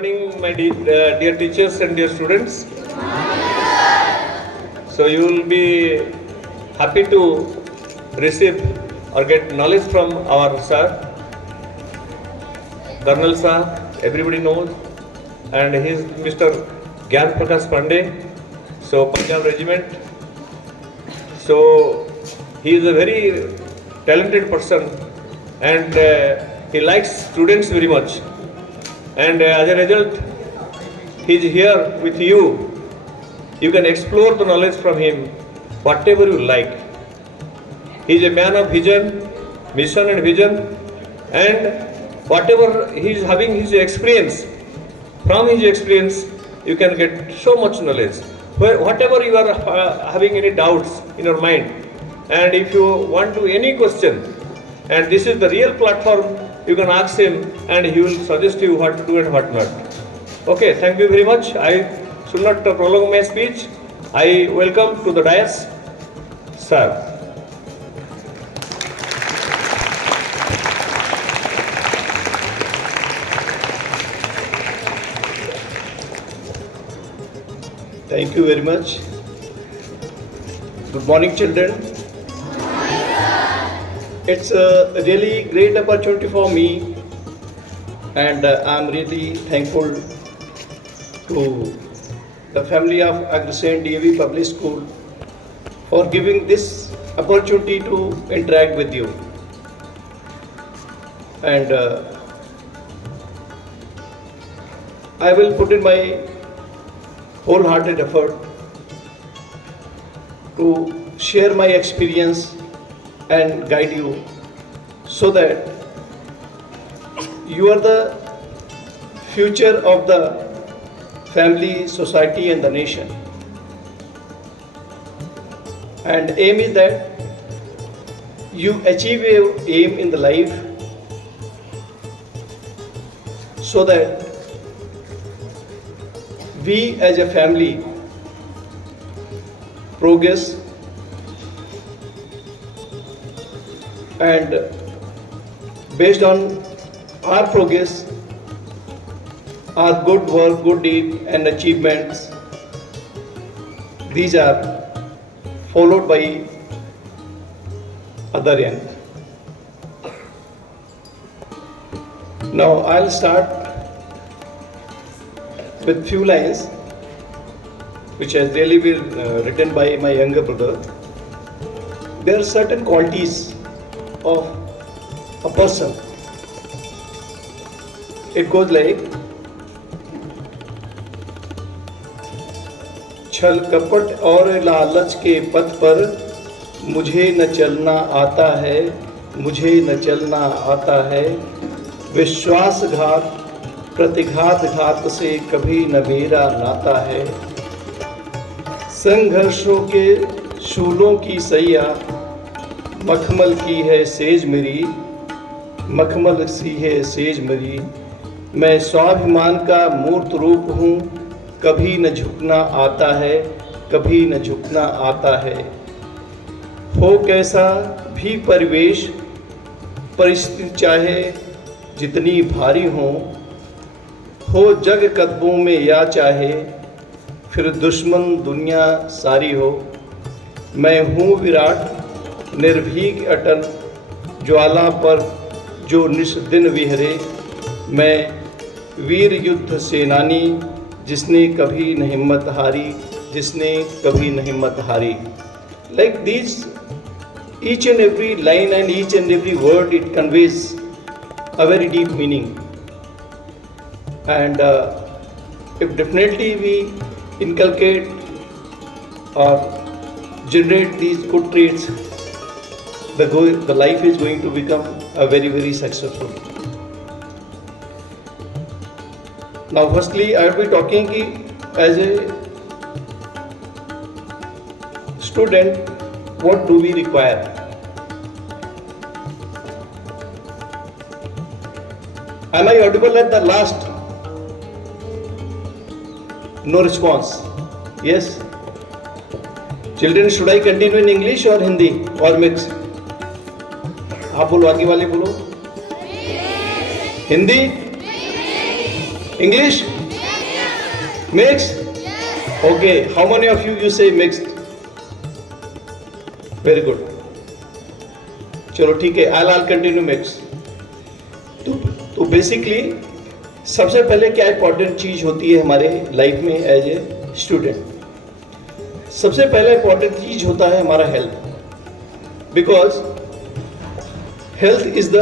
morning, my dear teachers and dear students. So you will be happy to receive or get knowledge from our sir, Colonel sir. Everybody knows, and he is Mr. Gyan Prakash Pandey. So Punjab Regiment. So he is a very talented person, and he likes students very much. And as a result, he is here with you. You can explore the knowledge from him, whatever you like. He is a man of vision, mission and vision, and whatever he is having his experience, from his experience, you can get so much knowledge. Whatever you are having any doubts in your mind, and if you want to any question, and this is the real platform, you can ask him and he will suggest you what to do and what not. Okay, thank you very much. I should not prolong my speech. I welcome to the dais, sir. Thank you very much. Good morning, children. It's a really great opportunity for me, and I'm really thankful to the family of Agrasen DAV Public School for giving this opportunity to interact with you. And I will put in my wholehearted effort to share my experience and guide you so that you are the future of the family, society and the nation. And aim is that you achieve your aim in the life so that we as a family progress and based on our progress, our good work, good deed and achievements, these are followed by other end. Now I'll start with few lines which has really been written by my younger brother. There are certain qualities of a person. It goes like, छल कपट और लालच के पथ पर मुझे न चलना आता है, मुझे न चलना आता है, विश्वासघात प्रतिघात घात से कभी न मेरा नाता है, संघर्षों के शूलों की सैया मखमल की है सेज मेरी, मखमल सी है सेज मेरी, मैं स्वाभिमान का मूर्त रूप हूँ, कभी न झुकना आता है, कभी न झुकना आता है, हो कैसा भी परिवेश परिस्थिति चाहे जितनी भारी हो जग कदमों में या चाहे फिर दुश्मन दुनिया सारी हो, मैं हूँ विराट निर्भीक अटल ज्वाला पर जो निश दिन विहरे, मैं वीर युद्ध सेनानी जिसने कभी न हिम्मत हारी, जिसने कभी न हिम्मत हारी. Like these, each and every line and each and every word, it conveys a very deep meaning. And if definitely we inculcate or generate these good traits, the life is going to become a very, very successful. Now firstly I will be talking as a student, what do we require? Am I audible at the last? No response. Yes? Children, should I continue in English or Hindi or mix? आप बोलो, आगे वाले बोलो. Hindi? English? Mixed? Okay, how many of you say mixed? Very good. चलो ठीक है, I'll continue mixed. तो basically सबसे पहले क्या इंपॉर्टेंट चीज होती है हमारे लाइफ में एज ए स्टूडेंट? सबसे पहला इंपॉर्टेंट चीज होता है हमारा health, because health is the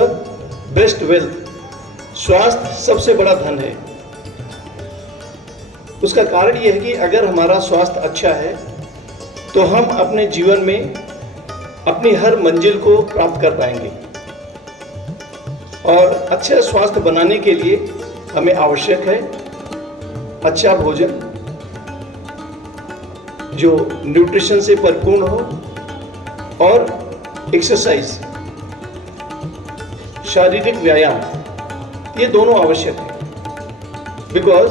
best wealth. स्वास्थ्य सबसे बड़ा धन है। उसका कारण यह है कि अगर हमारा स्वास्थ्य अच्छा है तो हम अपने जीवन में अपनी हर मंजिल को प्राप्त कर पाएंगे। और अच्छा स्वास्थ्य बनाने के लिए हमें आवश्यक है अच्छा भोजन जो न्यूट्रिशन से परिपूर्ण हो, और एक्सरसाइज, शारीरिक व्यायाम, ये दोनों आवश्यक है। Because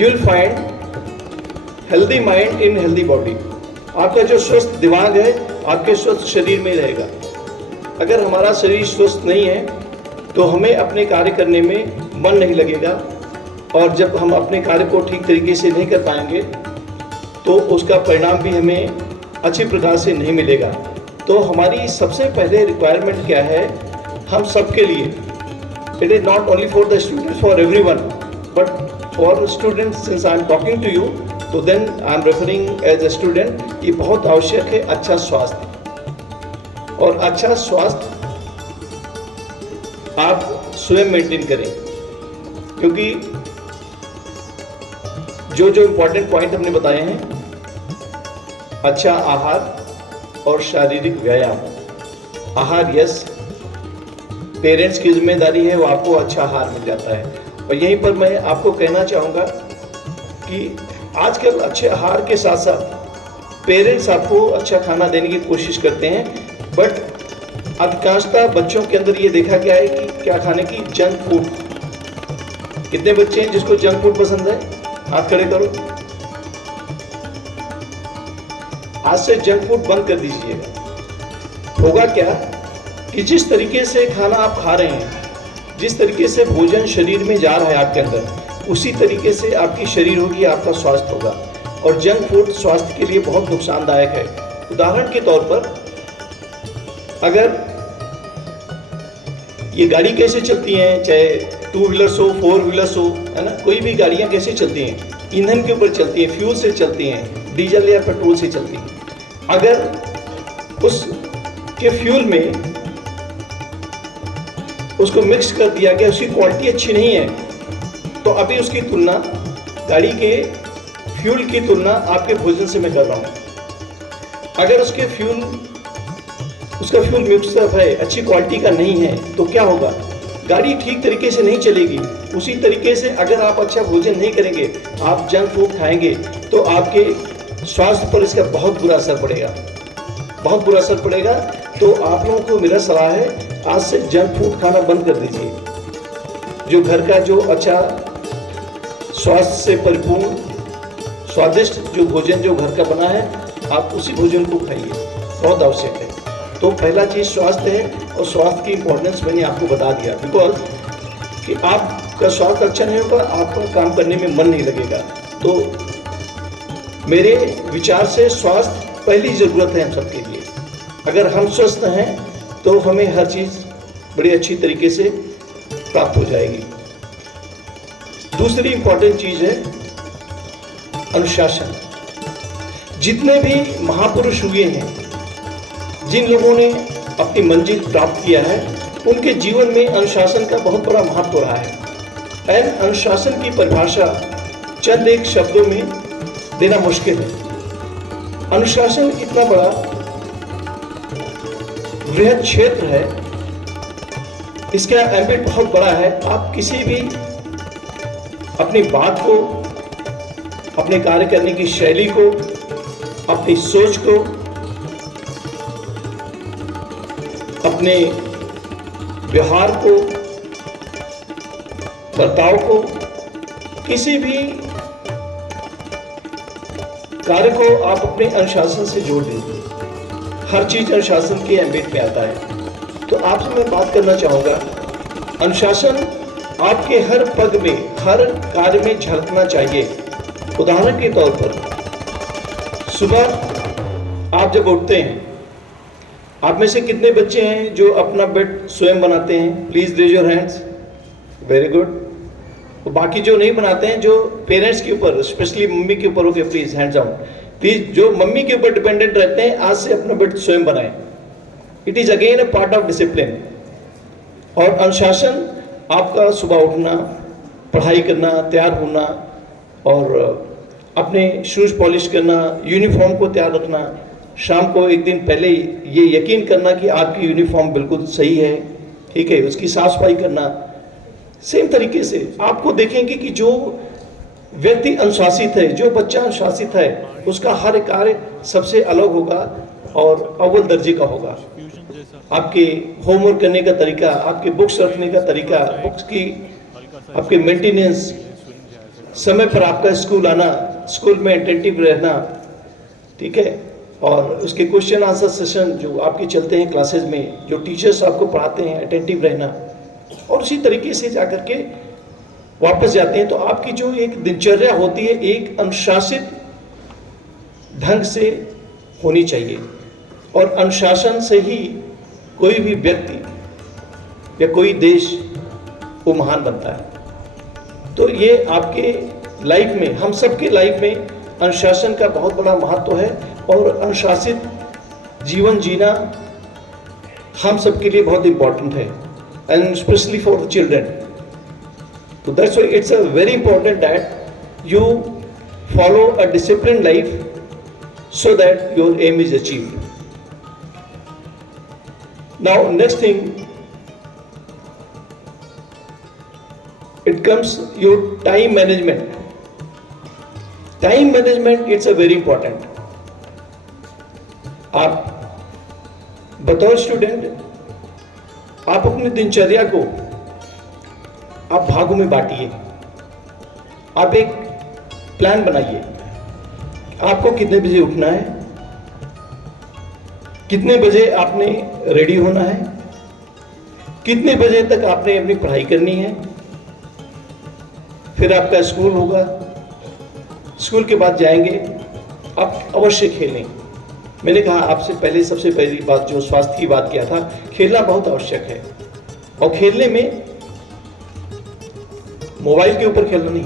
you will find healthy mind in healthy body. आपका जो स्वस्थ दिमाग है आपके स्वस्थ शरीर में रहेगा। अगर हमारा शरीर स्वस्थ नहीं है तो हमें अपने कार्य करने में मन नहीं लगेगा, और जब हम अपने कार्य को ठीक तरीके से नहीं कर पाएंगे तो उसका परिणाम भी हमें अच्छी प्रकार से नहीं मिलेगा। तो हमारी सबसे पहले रिक्वायरमेंट क्या है हम सबके लिए? It is not only for the students, for everyone, but for students since I am talking to you, तो then I am referring as a student. ये बहुत आवश्यक है अच्छा स्वास्थ्य। और अच्छा स्वास्थ्य आप स्वयं मेंटेन करें, क्योंकि जो जो इंपॉर्टेंट पॉइंट हमने बताए हैं, अच्छा आहार और शारीरिक व्यायाम। आहार यस, पेरेंट्स की जिम्मेदारी है, वो आपको अच्छा आहार मिल जाता है। और यहीं पर मैं आपको कहना चाहूँगा कि आजकल अच्छे आहार के साथ साथ पेरेंट्स आपको अच्छा खाना देने की कोशिश करते हैं, बट अधिकांशतः बच्चों के अंदर ये देखा गया है कि क्या खाने की, जंक फूड। कितने बच्चे हैं जिसको जंक फूड पसंद है? हाथ खड़े करो। आज से जंक फूड बंद कर दीजिएगा। होगा क्या कि जिस तरीके से खाना आप खा रहे हैं, जिस तरीके से भोजन शरीर में जा रहा है आपके अंदर, उसी तरीके से आपकी शरीर होगी, आपका स्वास्थ्य होगा। और जंक फूड स्वास्थ्य के लिए बहुत नुकसानदायक है। उदाहरण के तौर पर अगर ये गाड़ी कैसे चलती हैं, चाहे टू व्हीलर्स हो, फोर व्हीलर्स हो, है ना, कोई भी गाड़ियां कैसे चलती हैं? ईंधन के ऊपर चलती हैं, फ्यूल से चलती हैं, डीजल या पेट्रोल से चलती हैं। अगर उसके फ्यूल में उसको मिक्स कर दिया गया, उसकी क्वालिटी अच्छी नहीं है, तो अभी उसकी तुलना, गाड़ी के फ्यूल की तुलना आपके भोजन से मैं कर रहा हूँ। अगर उसका फ्यूल मिक्सअप है, अच्छी क्वालिटी का नहीं है, तो क्या होगा? गाड़ी ठीक तरीके से नहीं चलेगी। उसी तरीके से अगर आप अच्छा भोजन नहीं करेंगे, आप जंक फूड खाएंगे, तो आपके स्वास्थ्य पर इसका बहुत बुरा असर पड़ेगा, बहुत बुरा असर पड़ेगा। तो आप लोगों को मेरा सलाह है, आज से जंक फूड खाना बंद कर दीजिए। जो घर का जो अच्छा स्वास्थ्य से परिपूर्ण स्वादिष्ट जो भोजन जो घर का बना है, आप उसी भोजन को खाइए, बहुत आवश्यक है। तो पहला चीज़ स्वास्थ्य है, और स्वास्थ्य की इंपॉर्टेंस मैंने आपको बता दिया। बिकॉज कि आपका स्वास्थ्य अच्छा नहीं होगा, आपको काम करने में मन नहीं लगेगा। तो मेरे विचार से स्वास्थ्य पहली ज़रूरत है हम सबके लिए। अगर हम स्वस्थ हैं तो हमें हर चीज़ बड़ी अच्छी तरीके से प्राप्त हो जाएगी। दूसरी इंपॉर्टेंट चीज़ है अनुशासन। जितने भी महापुरुष हुए हैं, जिन लोगों ने अपनी मंजिल प्राप्त किया है, उनके जीवन में अनुशासन का बहुत बड़ा महत्व रहा है। अनुशासन की परिभाषा चंद एक शब्दों में देना मुश्किल है। अनुशासन इतना बड़ा वृहद क्षेत्र है, इसका एम्बिट बहुत बड़ा है। आप किसी भी अपनी बात को, अपने कार्य करने की शैली को, अपनी सोच को, अपने व्यवहार को, बर्ताव को, किसी भी कार्य को आप अपने अनुशासन से जोड़ दीजिए। हर चीज अनुशासन के एम्बिट में आता है। तो आपसे मैं बात करना चाहूँगा, अनुशासन आपके हर पग में, हर कार्य में झलकना चाहिए। उदाहरण के तौर पर सुबह आप जब उठते हैं, आप में से कितने बच्चे हैं जो अपना बेड स्वयं बनाते हैं? Please raise your hands. Very good. बाकी जो नहीं बनाते हैं, जो पेरेंट्स के ऊपर, स्पेशली मम्मी के ऊपर, okay please hands down. Please जो मम्मी के ऊपर डिपेंडेंट रहते हैं, आज से अपना बेड स्वयं बनाएं। It is again a part of discipline. और अनुशासन आपका सुबह उठना, पढ़ाई करना, तैयार होना और अपने शूज पॉलिश करना, यूनिफॉर्म को तैयार रखना, शाम को एक दिन पहले ये यकीन करना कि आपकी यूनिफॉर्म बिल्कुल सही है, ठीक है, उसकी साफ सफाई करना। सेम तरीके से आपको देखेंगे कि जो व्यक्ति अनुशासित है, जो बच्चा अनुशासित है, उसका हर कार्य सबसे अलग होगा और अव्वल दर्जे का होगा। आपके होमवर्क करने का तरीका, आपके बुक्स रखने का तरीका, बुक्स की आपके मेंटेनेंस, समय पर आपका स्कूल आना, स्कूल में अटेंटिव रहना, ठीक है, और उसके क्वेश्चन आंसर सेशन जो आपके चलते हैं क्लासेस में, जो टीचर्स आपको पढ़ाते हैं, अटेंटिव रहना, और उसी तरीके से जाकर के वापस जाते हैं। तो आपकी जो एक दिनचर्या होती है, एक अनुशासित ढंग से होनी चाहिए। और अनुशासन से ही कोई भी व्यक्ति या कोई देश वो महान बनता है। तो ये आपके लाइफ में, हम सबके लाइफ में अनुशासन का बहुत बड़ा महत्व है और अनुशासित जीवन जीना हम सबके लिए बहुत इंपॉर्टेंट है, and specially for the children. So that's why it's a very important that you follow a disciplined life so that your aim is achieved. Now next thing, it comes your time management. Time management, it's a very important. आप बतौर student आप अपनी दिनचर्या को आप भागों में बांटिए। आप एक प्लान बनाइए, आपको कितने बजे उठना है, कितने बजे आपने रेडी होना है, कितने बजे तक आपने अपनी पढ़ाई करनी है, फिर आपका स्कूल होगा, स्कूल के बाद जाएंगे, आप अवश्य खेलें। मैंने कहा आपसे पहले, सबसे पहली बात जो स्वास्थ्य की बात किया था, खेलना बहुत आवश्यक है। और खेलने में मोबाइल के ऊपर खेलना नहीं,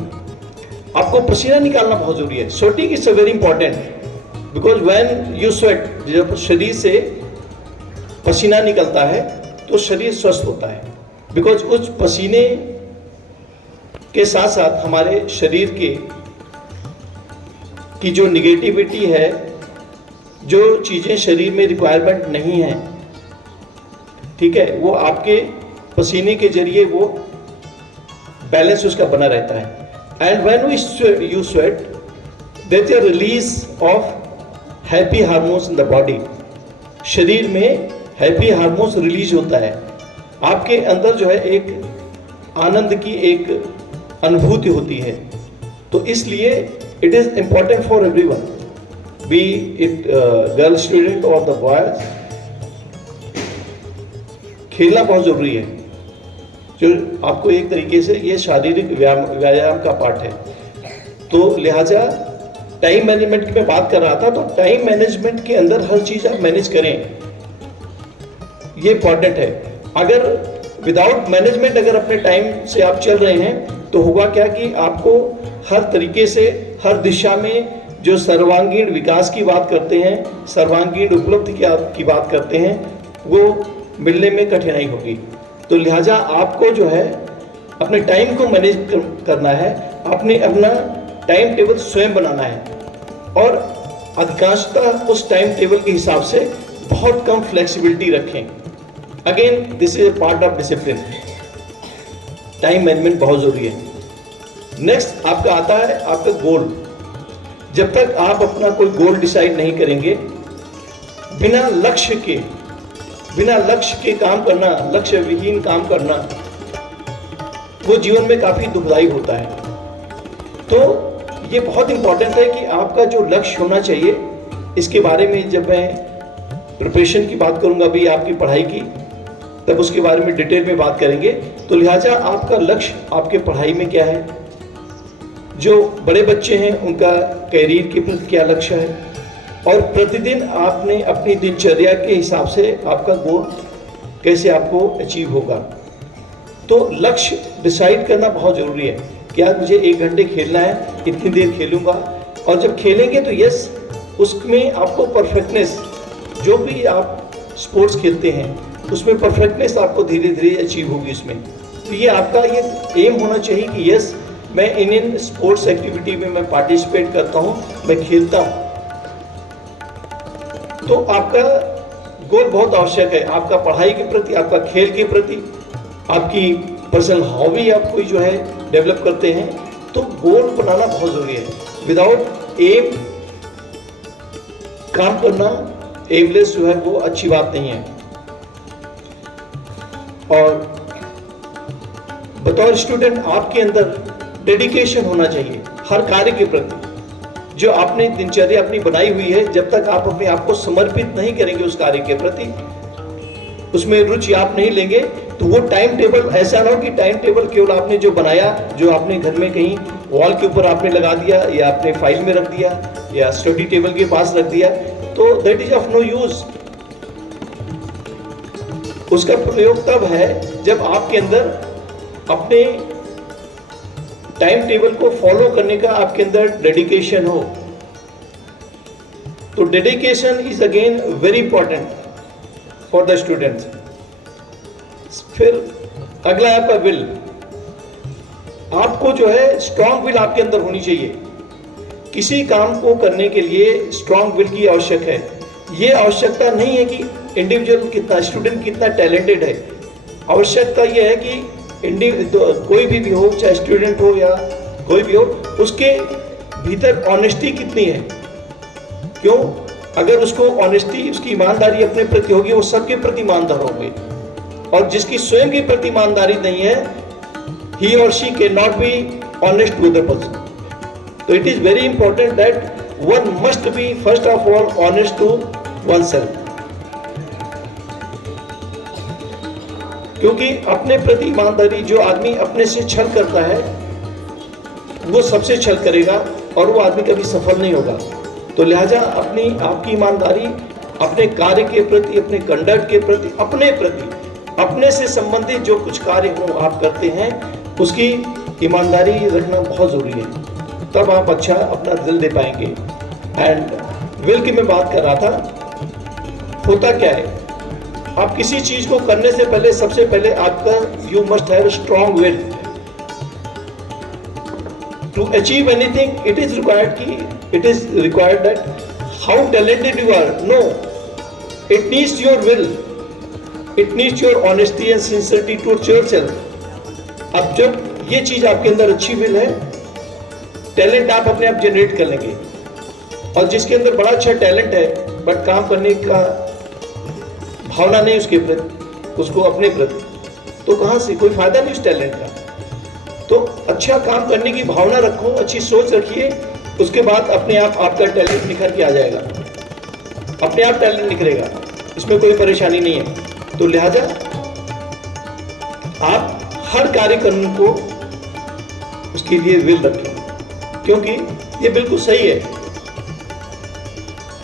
आपको पसीना निकालना बहुत जरूरी है। Sweating is very important, because when you sweat, जब शरीर से पसीना निकलता है तो शरीर स्वस्थ होता है। बिकॉज उस पसीने के साथ साथ हमारे शरीर की जो निगेटिविटी है, जो चीजें शरीर में रिक्वायरमेंट नहीं है, ठीक है, वो आपके पसीने के जरिए वो बैलेंस उसका बना रहता है। And when you sweat, there is a release of happy hormones in the body. शरीर में हैप्पी हार्मोन्स रिलीज होता है, आपके अंदर जो है एक आनंद की एक अनुभूति होती है। तो इसलिए it is important for everyone, B it girl student और द बॉयज। खेलना बहुत जरूरी है, जो आपको एक तरीके से ये शारीरिक व्यायाम का पार्ट है। तो लिहाजा टाइम मैनेजमेंट की मैं बात कर रहा था, तो टाइम मैनेजमेंट के अंदर हर चीज आप मैनेज करें, ये इंपॉर्टेंट है। अगर विदाउट मैनेजमेंट अगर अपने टाइम से आप चल रहे हैं तो होगा क्या कि आपको हर तरीके से, हर दिशा में जो सर्वांगीण विकास की बात करते हैं, सर्वांगीण उपलब्धि की बात करते हैं, वो मिलने में कठिनाई होगी। तो लिहाजा आपको जो है अपने टाइम को मैनेज करना है, अपना टाइम टेबल स्वयं बनाना है, और अधिकांशतः उस टाइम टेबल के हिसाब से बहुत कम फ्लेक्सिबिलिटी रखें। Again this is a part of discipline. Time management बहुत जरूरी है। नेक्स्ट आपका आता है आपका गोल। जब तक आप अपना कोई गोल डिसाइड नहीं करेंगे, बिना लक्ष्य के काम करना, लक्ष्य विहीन काम करना, वो जीवन में काफी दुखदायी होता है। तो ये बहुत इंपॉर्टेंट है कि आपका जो लक्ष्य होना चाहिए, इसके बारे में जब मैं प्रिपरेशन की बात करूंगा भी आपकी पढ़ाई की, तब उसके बारे में डिटेल में बात करेंगे। तो लिहाजा आपका लक्ष्य आपके पढ़ाई में क्या है, जो बड़े बच्चे हैं उनका कैरियर के प्रति क्या लक्ष्य है, और प्रतिदिन आपने अपनी दिनचर्या के हिसाब से आपका गोल कैसे आपको अचीव होगा। तो लक्ष्य डिसाइड करना बहुत ज़रूरी है कि आज मुझे 1 घंटे खेलना है, इतनी देर खेलूँगा, और जब खेलेंगे तो यस उसमें आपको परफेक्टनेस, जो भी आप स्पोर्ट्स खेलते हैं उसमें परफेक्टनेस आपको धीरे धीरे अचीव होगी उसमें। तो ये आपका ये एम होना चाहिए कि यस मैं इन स्पोर्ट्स एक्टिविटी में मैं पार्टिसिपेट करता हूँ, मैं खेलता हूँ। तो आपका गोल बहुत आवश्यक है, आपका पढ़ाई के प्रति, आपका खेल के प्रति, आपकी पर्सनल हॉबी आप कोई जो है डेवलप करते हैं, तो गोल बनाना बहुत ज़रूरी है। विदाउट एम काम करना, एमलेस जो है वो अच्छी बात नहीं है। और बतौर स्टूडेंट आपके अंदर डेडिकेशन होना चाहिए हर कार्य के प्रति। जो आपने दिनचर्या अपनी बनाई हुई है, जब तक आप अपने आप को समर्पित नहीं करेंगे उस कार्य के प्रति, उसमें रुचि आप नहीं लेंगे, तो वो टाइम टेबल ऐसा ना हो कि टाइम टेबल केवल आपने जो बनाया, जो आपने घर में कहीं वॉल के ऊपर आपने लगा दिया या अपने फाइल में रख दिया या स्टडी टेबल के पास रख दिया, तो that is of no use. उसका प्रयोग तब है जब आपके अंदर अपने टाइम टेबल को फॉलो करने का आपके अंदर डेडिकेशन हो। तो dedication is again very important for the students. फिर अगला है आपका विल। आपको जो है स्ट्रांग विल आपके अंदर होनी चाहिए। किसी काम को करने के लिए स्ट्रांग विल की आवश्यक है। ये आवश्यकता नहीं है कि इंडिविजुअल कितना, स्टूडेंट कितना टैलेंटेड है। आवश्यकता यह है कि कोई भी हो, चाहे स्टूडेंट हो या कोई भी हो, उसके भीतर ऑनेस्टी कितनी है। क्यों? अगर उसको ऑनेस्टी, उसकी ईमानदारी अपने प्रति होगी, वो सबके प्रति ईमानदार होंगे। और जिसकी स्वयं के प्रति ईमानदारी नहीं है, he or she cannot be honest with the person. So it is very important that one must be first of all honest to oneself. क्योंकि अपने प्रति ईमानदारी, जो आदमी अपने से छल करता है वो सबसे छल करेगा और वो आदमी कभी सफल नहीं होगा। तो लिहाजा आपकी ईमानदारी अपने कार्य के प्रति, अपने कंडक्ट के प्रति, अपने से संबंधित जो कुछ कार्य हो आप करते हैं, उसकी ईमानदारी रखना बहुत ज़रूरी है। तब आप अच्छा अपना दिल दे पाएंगे। एंड विल की मैं बात कर रहा था। होता क्या है, आप किसी चीज को करने से पहले सबसे पहले आपका you must have strong will to achieve anything. It is required that how talented you are, no, it needs your will, it needs your honesty and sincerity towards yourself. अब जब ये चीज आपके अंदर अच्छी विल है, टैलेंट आप अपने आप जनरेट कर लेंगे। और जिसके अंदर बड़ा अच्छा टैलेंट है बट काम करने का भावना नहीं उसके प्रति, उसको अपने प्रति, तो कहाँ से, कोई फायदा नहीं उस टैलेंट का। तो अच्छा काम करने की भावना रखो, अच्छी सोच रखिए, उसके बाद अपने आप आपका टैलेंट निखर के आ जाएगा, अपने आप टैलेंट निखरेगा, इसमें कोई परेशानी नहीं है। तो लिहाजा आप हर कार्यक्रम को उसके लिए विल रखें, क्योंकि ये बिल्कुल सही है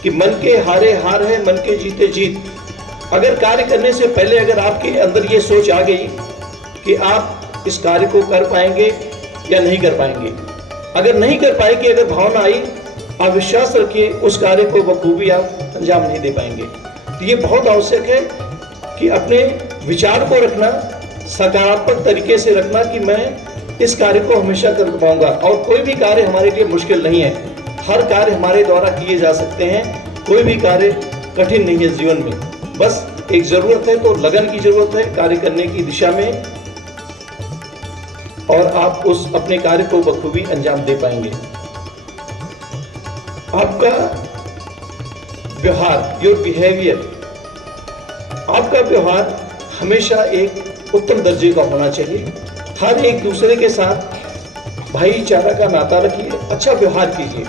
कि मन के हारे हार है, मन के जीते जीत। अगर कार्य करने से पहले अगर आपके अंदर ये सोच आ गई कि आप इस कार्य को कर पाएंगे या नहीं कर पाएंगे, अगर नहीं कर पाएंगे, अगर भावना आई, आप विश्वास रखिए उस कार्य को बखूबी आप अंजाम नहीं दे पाएंगे। तो ये बहुत आवश्यक है कि अपने विचार को रखना, सकारात्मक तरीके से रखना कि मैं इस कार्य को हमेशा कर पाऊंगा। और कोई भी कार्य हमारे लिए मुश्किल नहीं है, हर कार्य हमारे द्वारा किए जा सकते हैं, कोई भी कार्य कठिन नहीं है जीवन में। बस एक जरूरत है, तो लगन की जरूरत है कार्य करने की दिशा में, और आप उस अपने कार्य को बखूबी अंजाम दे पाएंगे। आपका व्यवहार, योर बिहेवियर, आपका व्यवहार हमेशा एक उत्तम दर्जे का होना चाहिए। हर एक दूसरे के साथ भाईचारा का नाता रखिए, अच्छा व्यवहार कीजिए।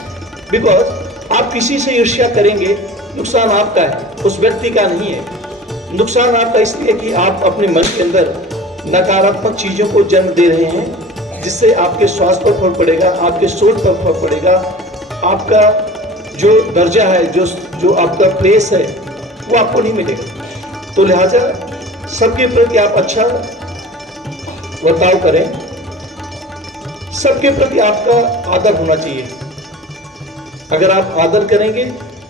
बिकॉज आप किसी से ईर्ष्या करेंगे, नुकसान आपका है, उस व्यक्ति का नहीं है। नुकसान आपका इसलिए कि आप अपने मन के अंदर नकारात्मक चीजों को जन्म दे रहे हैं, जिससे आपके स्वास्थ्य पर फर्क पड़ेगा, आपके सोच पर फर्क पड़ेगा, आपका जो दर्जा है, जो आपका प्लेस है, वो आपको नहीं मिलेगा। तो लिहाजा सबके प्रति आप अच्छा बर्ताव करें, सबके प्रति आपका आदर होना चाहिए। अगर आप आदर करेंगे,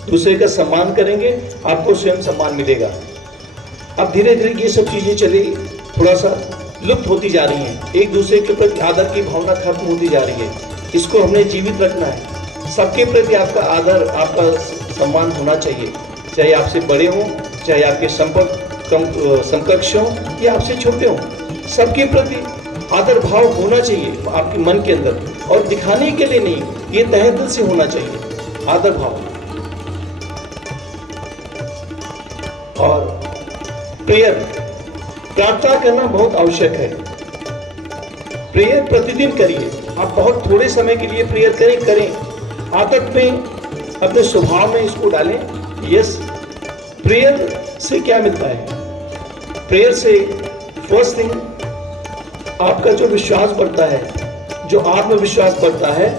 दूसरे का सम्मान करेंगे, आपको स्वयं सम्मान मिलेगा। अब धीरे धीरे ये सब चीजें चली थोड़ा सा लुप्त होती जा रही हैं, एक दूसरे के प्रति आदर की भावना खत्म होती जा रही है। इसको हमने जीवित रखना है। सबके प्रति आपका आदर, आपका सम्मान होना चाहिए, चाहे आपसे बड़े हों, चाहे आपके समकक्ष हों या आपसे छोटे हों। सबके प्रति आदर भाव होना चाहिए आपके मन के अंदर, और दिखाने के लिए नहीं, ये तहे दिल से होना चाहिए आदर भाव। और प्रेयर, प्रार्थना करना बहुत आवश्यक है। प्रेयर प्रतिदिन करिए। आप बहुत थोड़े समय के लिए प्रेयर करें। आदत में, अपने स्वभाव में इसको डालें। यस, प्रेयर से क्या मिलता है? प्रेयर से फर्स्ट थिंग, आपका जो विश्वास बढ़ता है, जो आत्मविश्वास बढ़ता है।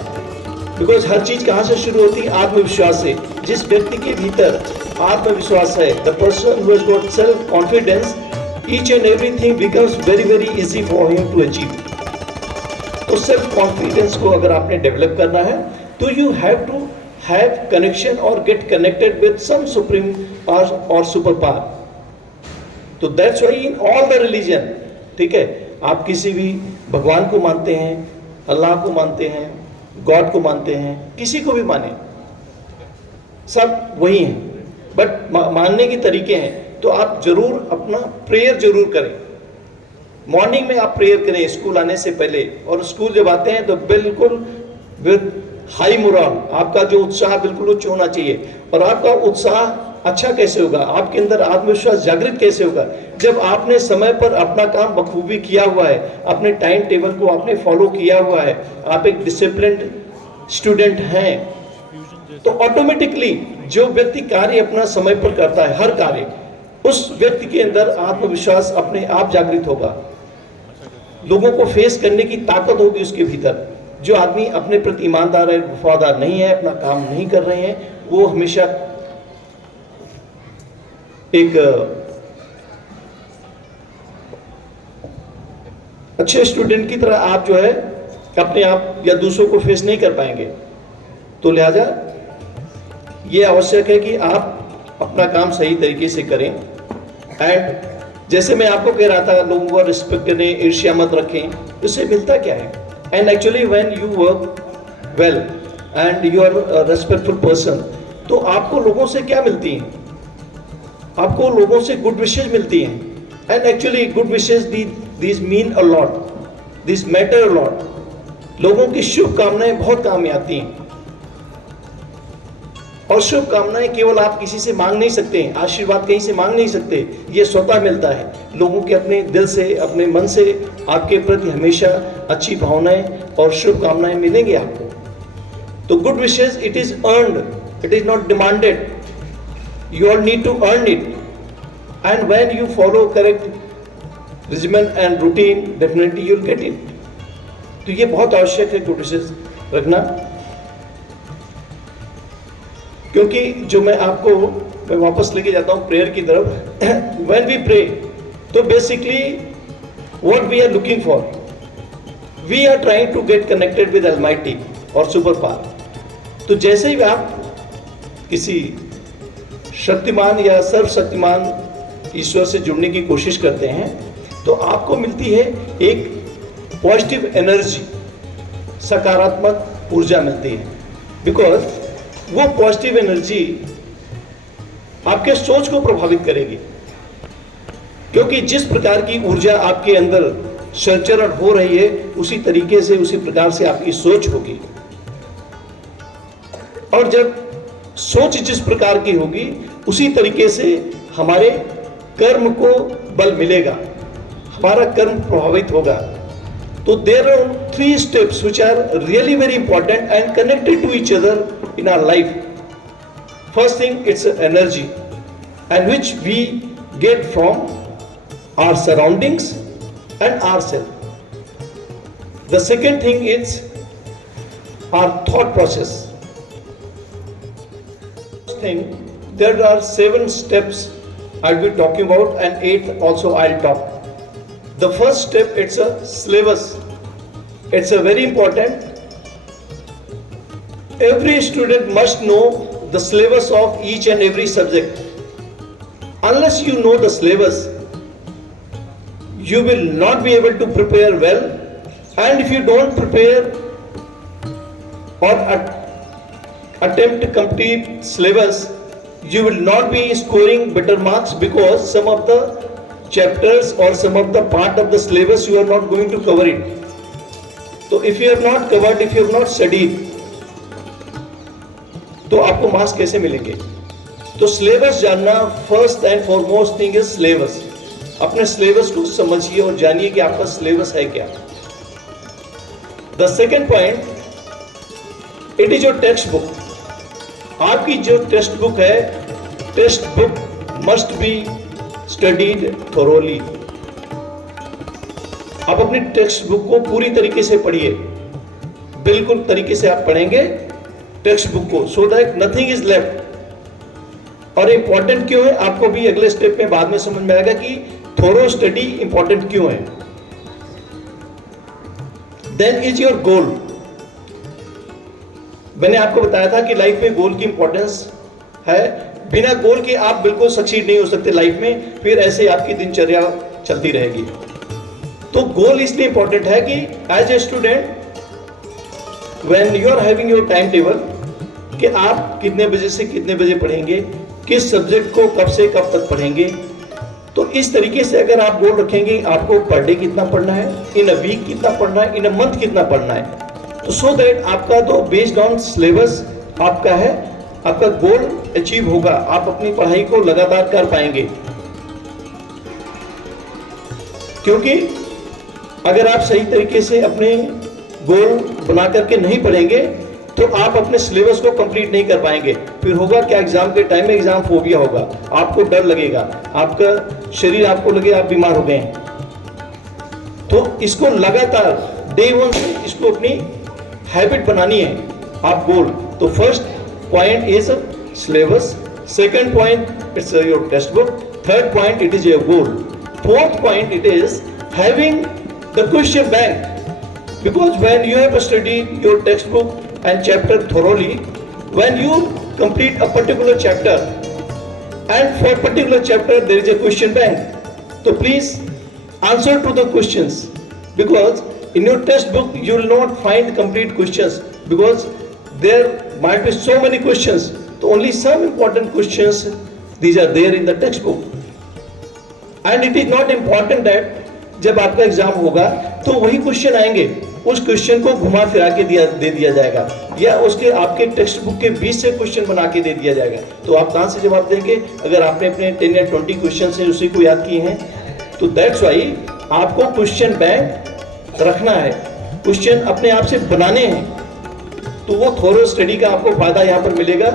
बिकॉज हर चीज कहां से शुरू होती है? आत्मविश्वास से। जिस व्यक्ति के भीतर आत्मविश्वास है, the person who has got self confidence, each and everything becomes very very easy for him to achieve. तो सेल्फ कॉन्फिडेंस को अगर आपने डेवलप करना है, तो you have to have connection और get connected with some supreme power और super power. तो that's why in all the religion, ठीक है, आप किसी भी भगवान को मानते हैं, अल्लाह को मानते हैं, गॉड को मानते हैं, किसी को भी माने, सब वही हैं, बट मानने के तरीके हैं। तो आप जरूर अपना प्रेयर जरूर करें। मॉर्निंग में आप प्रेयर करें स्कूल आने से पहले, और स्कूल जब आते हैं तो बिल्कुल विद हाई मोरल, आपका जो उत्साह बिल्कुल उच्च होना चाहिए। और आपका उत्साह अच्छा कैसे होगा? आपके अंदर आत्मविश्वास जागृत कैसे होगा? जब आपने समय पर अपना काम बखूबी किया हुआ है, अपने टाइम टेबल को आपने फॉलो किया हुआ है, आप एक डिसिप्लिन्ड स्टूडेंट हैं, तो ऑटोमेटिकली जो व्यक्ति कार्य अपना समय पर करता है, हर कार्य, उस व्यक्ति के अंदर आत्मविश्वास अपने आप जागृत होगा। लोगों को फेस करने की ताकत होगी उसके भीतर। जो आदमी अपने प्रति ईमानदार है, वफादार नहीं है, अपना काम नहीं कर रहे हैं, वो हमेशा एक अच्छे स्टूडेंट की तरह आप जो है अपने आप या दूसरों को फेस नहीं कर पाएंगे। तो लिहाजा ये आवश्यक है कि आप अपना काम सही तरीके से करें। एंड जैसे मैं आपको कह रहा था, लोगों को रिस्पेक्ट करें, ईर्ष्या मत रखें, उससे मिलता क्या है? And actually when you work well and you are a respectful person, तो आपको लोगों से क्या मिलती हैं? आपको लोगों से गुड विशेज मिलती हैं। And actually good wishes these mean a lot, this matter a lot. लोगों की शुभकामनाएं बहुत काम में आती हैं, और शुभकामनाएं केवल आप किसी से मांग नहीं सकते हैं, आशीर्वाद कहीं से मांग नहीं सकते, ये स्वतः मिलता है। लोगों के अपने दिल से, अपने मन से आपके प्रति हमेशा अच्छी भावनाएं और शुभकामनाएं मिलेंगी आपको। तो good wishes, it is earned, it is not demanded, you all need to earn it, and when you follow correct regimen and routine, definitely you'll get it. तो ये बहुत आवश्यक है गुड विशेज रखना, क्योंकि जो मैं वापस लेके जाता हूँ प्रेयर की तरफ। when we pray, तो basically what we are looking for, we are trying to get connected with Almighty और सुपर पावर। तो जैसे ही आप किसी शक्तिमान या सर्वशक्तिमान ईश्वर से जुड़ने की कोशिश करते हैं, तो आपको मिलती है एक पॉजिटिव एनर्जी, सकारात्मक ऊर्जा मिलती है। बिकॉज वो पॉजिटिव एनर्जी आपके सोच को प्रभावित करेगी, क्योंकि जिस प्रकार की ऊर्जा आपके अंदर संचरण हो रही है, उसी तरीके से, उसी प्रकार से आपकी सोच होगी। और जब सोच जिस प्रकार की होगी, उसी तरीके से हमारे कर्म को बल मिलेगा, हमारा कर्म प्रभावित होगा। तो there are 3 steps which are really very important and connected to each other in our life. First thing, it's energy, and which we get from our surroundings, and ourselves. The second thing is our thought process. Thing, there are 7 steps I'll be talking about, and 8th also I'll talk. The first step, it's a syllabus. It's a very important. Every student must know the syllabus of each and every subject. Unless you know the syllabus, you will not be able to prepare well, and if you don't prepare or attempt to complete syllabus, you will not be scoring better marks, because some of the chapters or some of the part of the syllabus you are not going to cover it. So if you have not covered, if you have not studied, तो आपको marks कैसे मिलेंगे? तो syllabus जानना, first and foremost thing is syllabus. अपने syllabus को समझिए और जानिए कि आपका सिलेबस है क्या. The second point, it is your text book. आपकी जो टेक्स्ट बुक है, text book must be studied thoroughly. आप अपनी टेक्स्ट बुक को पूरी तरीके से पढ़िए, बिल्कुल तरीके से आप पढ़ेंगे टेक्स्ट बुक को, सो दैट नथिंग इज लेफ्ट. और इंपॉर्टेंट क्यों है, आपको भी अगले स्टेप में बाद में समझ में आएगा कि थोरो स्टडी इंपॉर्टेंट क्यों है. Then is your goal. मैंने आपको बताया था कि लाइफ में गोल की इंपॉर्टेंस है. बिना गोल के आप बिल्कुल सक्सीड नहीं हो सकते लाइफ में, फिर ऐसे आपकी दिनचर्या चलती रहेगी. तो गोल इसलिए इंपॉर्टेंट है कि as a student when you are having your time table, कि आप कितने बजे से कितने बजे पढ़ेंगे, किस सब्जेक्ट को कब से कब तक पढ़ेंगे. तो इस तरीके से अगर आप गोल रखेंगे, आपको पर डे कितना पढ़ना है, इन अ वीक कितना पढ़ना है, इन अ मंथ कितना पढ़ना है, तो सो दैट आपका तो बेस्ड ऑन सिलेबस आपका है, आपका गोल अचीव होगा, आप अपनी पढ़ाई को लगातार कर पाएंगे. क्योंकि अगर आप सही तरीके से अपने गोल बना करके नहीं पढ़ेंगे, तो आप अपने सिलेबस को कंप्लीट नहीं कर पाएंगे. फिर होगा क्या, एग्जाम के टाइम में एग्जाम फोबिया होगा, आपको डर लगेगा, आपका शरीर आपको लगे आप बीमार हो गए. तो इसको लगातार डे 1 से इसको अपनी हैबिट बनानी है आप गोल. तो first point is syllabus, second point it's your text book, third point it is your goal, fourth point it is having the question bank. Because when you have studied your textbook and chapter thoroughly, when you complete a particular chapter, and for particular chapter there is a question bank, so please answer to the questions, because in your textbook you will not find complete questions, because there might be so many questions, so only some important questions these are there in the textbook. And it is not important that जब आपका exam होगा तो वही question आएंगे, उस question को घुमा फिरा के दे दिया जाएगा, या उसके आपके टेक्स्ट बुक के बीच से क्वेश्चन बना के दे दिया जाएगा. तो आप कहां से जवाब देंगे अगर आपने अपने 10 या 20 क्वेश्चन से उसी को याद किए हैं. तो दैट्स वाई आपको क्वेश्चन बैंक रखना है, क्वेश्चन अपने आप से बनाने हैं. तो वो थोरो स्टडी का आपको फायदा यहाँ पर मिलेगा,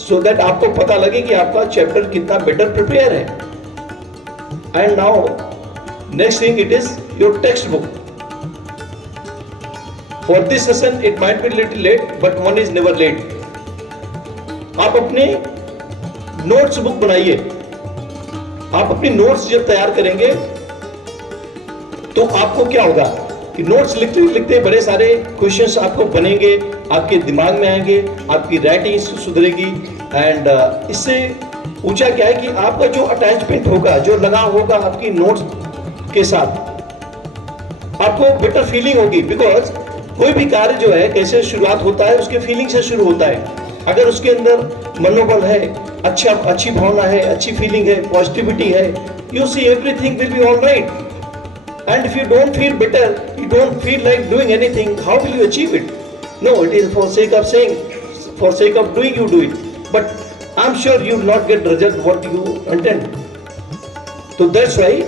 सो दैट आपको पता लगे कि आपका चैप्टर कितना बेटर प्रिपेयर है. And now next thing, it is your textbook. For this session it might be little late, but one is never late. आप अपने नोट्स बुक बनाइए. आप अपनी नोट्स जब तैयार करेंगे तो आपको क्या होगा कि नोट्स लिखते लिखते बड़े सारे क्वेश्चंस आपको बनेंगे, आपके दिमाग में आएंगे, आपकी राइटिंग सुधरेगी. एंड इससे ऊंचा क्या है कि आपका जो अटैचमेंट होगा, जो लगाव होगा आपकी नोट्स के साथ, आपको बेटर फीलिंग होगी. बिकॉज कोई भी कार्य जो है कैसे शुरुआत होता है, उसके फीलिंग से शुरू होता है. अगर उसके अंदर मनोबल है, अच्छी भावना है, अच्छी फीलिंग है, पॉजिटिविटी है, you see everything will be all right. And if you don't feel better, you don't feel like doing anything, how will you achieve it? No, it is for sake of saying, for sake of doing you do it, but I am sure you will not get result what you intend. तो that's why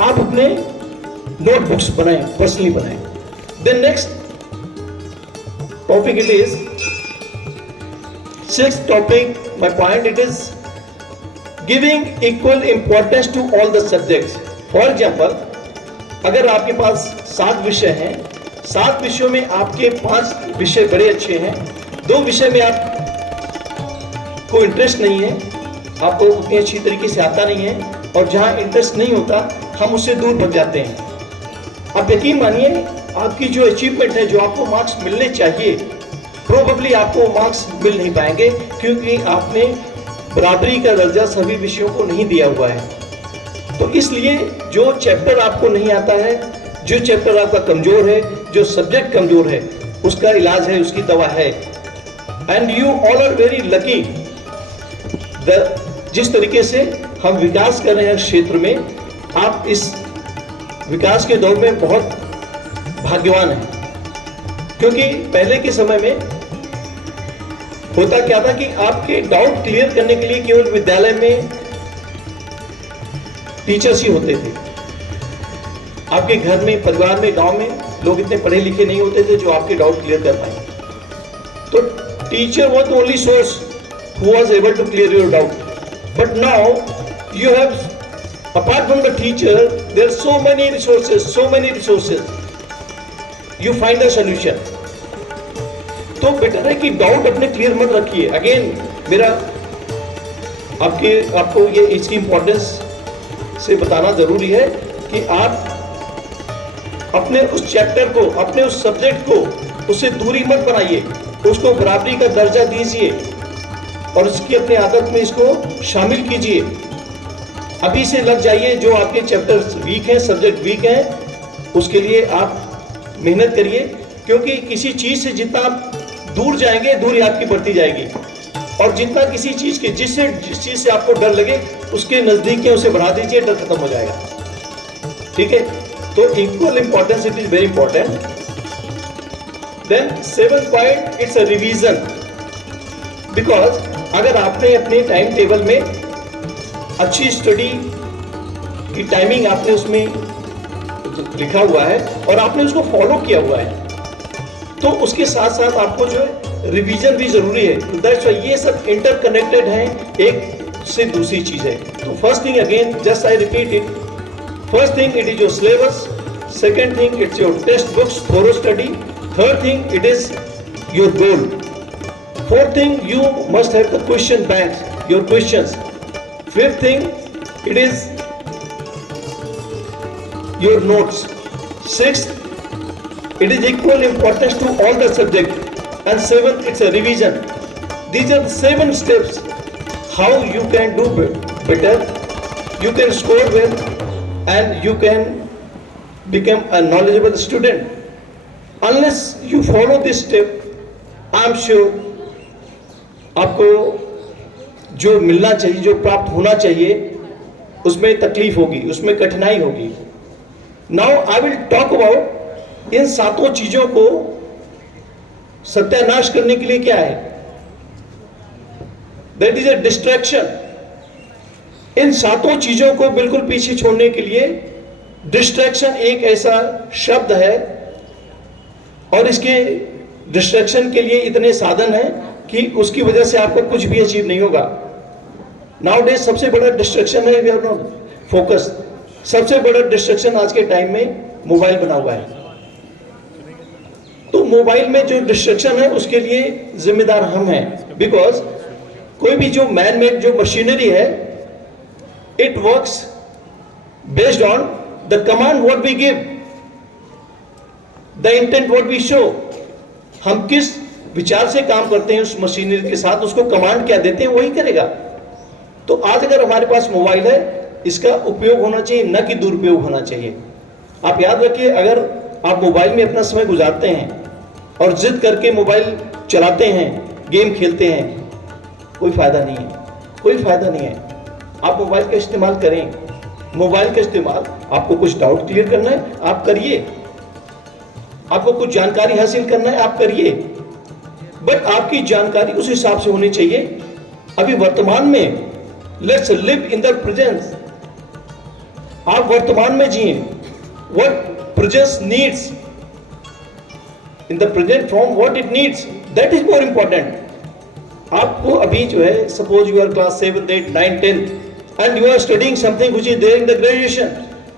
आप अपने notebooks बनाएं, personally बनाएं. Then next topic it is 6th topic, my point it is giving equal importance to all the subjects. For example, अगर आपके पास 7 विषय हैं, 7 विषयों में आपके 5 विषय बड़े अच्छे हैं, 2 विषय में आपको इंटरेस्ट नहीं है, आपको उतनी अच्छी तरीके से आता नहीं है, और जहाँ इंटरेस्ट नहीं होता हम उससे दूर भग जाते हैं। आप यकीन मानिए, आपकी जो अचीवमेंट है, जो आपको मार्क्स मिलने चाहिए, प्रोबेबली आपको मार्क्स मिल नहीं पाएंगे, क्योंकि आपने बराबरी का दर्जा सभी विषयों को नहीं दिया हुआ है। तो इसलिए जो चैप्टर आपको नहीं आता है, जो चैप्टर आपका कमजोर है, जो सब्जेक्ट कमजोर है, उसका इलाज है, उसकी दवा है। And you all are very lucky. जिस तरीके से हम विकास कर रहे हैं क्षेत्र में, आप इस विकास के दौर में बहुत भाग्यवान हैं, क्योंकि पहले के समय में होता क्या था कि आपके डाउट क्लियर करने के लिए केवल विद्यालय में टीचर्स ही होते थे। आपके घर में, परिवार में, गांव में लोग इतने पढ़े लिखे नहीं होते थे जो आपके डाउट क्लियर कर पाए। तो teacher was the only source who was able to clear your doubt. But now you have, apart from the teacher, there are so many resources, you find a solution. तो better है कि doubt अपने clear मत रखिए। Again मेरा आपको ये इसकी इंपॉर्टेंस से बताना जरूरी है कि आप अपने उस चैप्टर को, अपने उस सब्जेक्ट को, उससे दूरी मत बनाइए, उसको बराबरी का दर्जा दीजिए और उसकी अपनी आदत में इसको शामिल कीजिए। अभी से लग जाइए। जो आपके चैप्टर्स वीक हैं, सब्जेक्ट वीक हैं, उसके लिए आप मेहनत करिए, क्योंकि किसी चीज से जितना आप दूर जाएंगे, दूरी आपकी बढ़ती जाएगी, और जितना किसी चीज के जिस चीज से आपको डर लगे, उसके नजदीक उसे बढ़ा दीजिए, डर खत्म हो जाएगा। ठीक है, तो equal importance, it is very important. Then 7th point, it's a revision. Because अगर आपने अपने टाइम टेबल में अच्छी स्टडी की टाइमिंग आपने उसमें लिखा हुआ है और आपने उसको फॉलो किया हुआ है, तो उसके साथ साथ आपको जो है रिवीजन भी जरूरी है। तो दैट्स व्हाई ये सब इंटरकनेक्टेड हैं, एक से दूसरी चीज है। तो first thing, again just I repeat it, first thing it is your syllabus, second thing it's your textbooks, thorough study, third thing it is your goal, fourth thing you must have the question bank, your questions, fifth thing it is your notes, sixth it is equal importance to all the subject, and seventh it's a revision. These are the 7 steps how you can do better, you can score well, and you can become a knowledgeable student. Unless you follow this step, I am sure आपको जो मिलना चाहिए, जो प्राप्त होना चाहिए, उसमें तकलीफ होगी, उसमें कठिनाई होगी। Now I will talk about इन 7 चीजों को सत्यानाश करने के लिए क्या है। That is a distraction. इन 7 चीजों को बिल्कुल पीछे छोड़ने के लिए डिस्ट्रैक्शन एक ऐसा शब्द है, और इसके डिस्ट्रैक्शन के लिए इतने साधन हैं कि उसकी वजह से आपको कुछ भी अचीव नहीं होगा। नाउडेज सबसे बड़ा डिस्ट्रैक्शन है फोकस। सबसे बड़ा डिस्ट्रैक्शन आज के टाइम में मोबाइल बना हुआ है। तो मोबाइल में जो डिस्ट्रैक्शन है उसके लिए जिम्मेदार हम हैं, बिकॉज कोई भी जो मैन मेड जो मशीनरी है, it works based on the command what we give, the intent what we show. हम किस विचार से काम करते हैं उस मशीनरी के साथ, उसको कमांड क्या देते हैं वही करेगा। तो आज अगर हमारे पास मोबाइल है, इसका उपयोग होना चाहिए, न कि दुरुपयोग होना चाहिए। आप याद रखिए, अगर आप मोबाइल में अपना समय गुजारते हैं और जिद करके मोबाइल चलाते हैं, गेम खेलते हैं, कोई फायदा नहीं है, कोई फायदा नहीं है। आप मोबाइल का इस्तेमाल करें, मोबाइल का इस्तेमाल, आपको कुछ डाउट क्लियर करना है आप करिए, आपको कुछ जानकारी हासिल करना है आप करिए, बट आपकी जानकारी उस हिसाब से होनी चाहिए। अभी वर्तमान में let's live in the presence. आप वर्तमान में जिए, what presence needs in the present from what it needs, that is more important. आपको अभी जो है, suppose you are class 7th 8th 9th 10th and you are studying something which is there in the graduation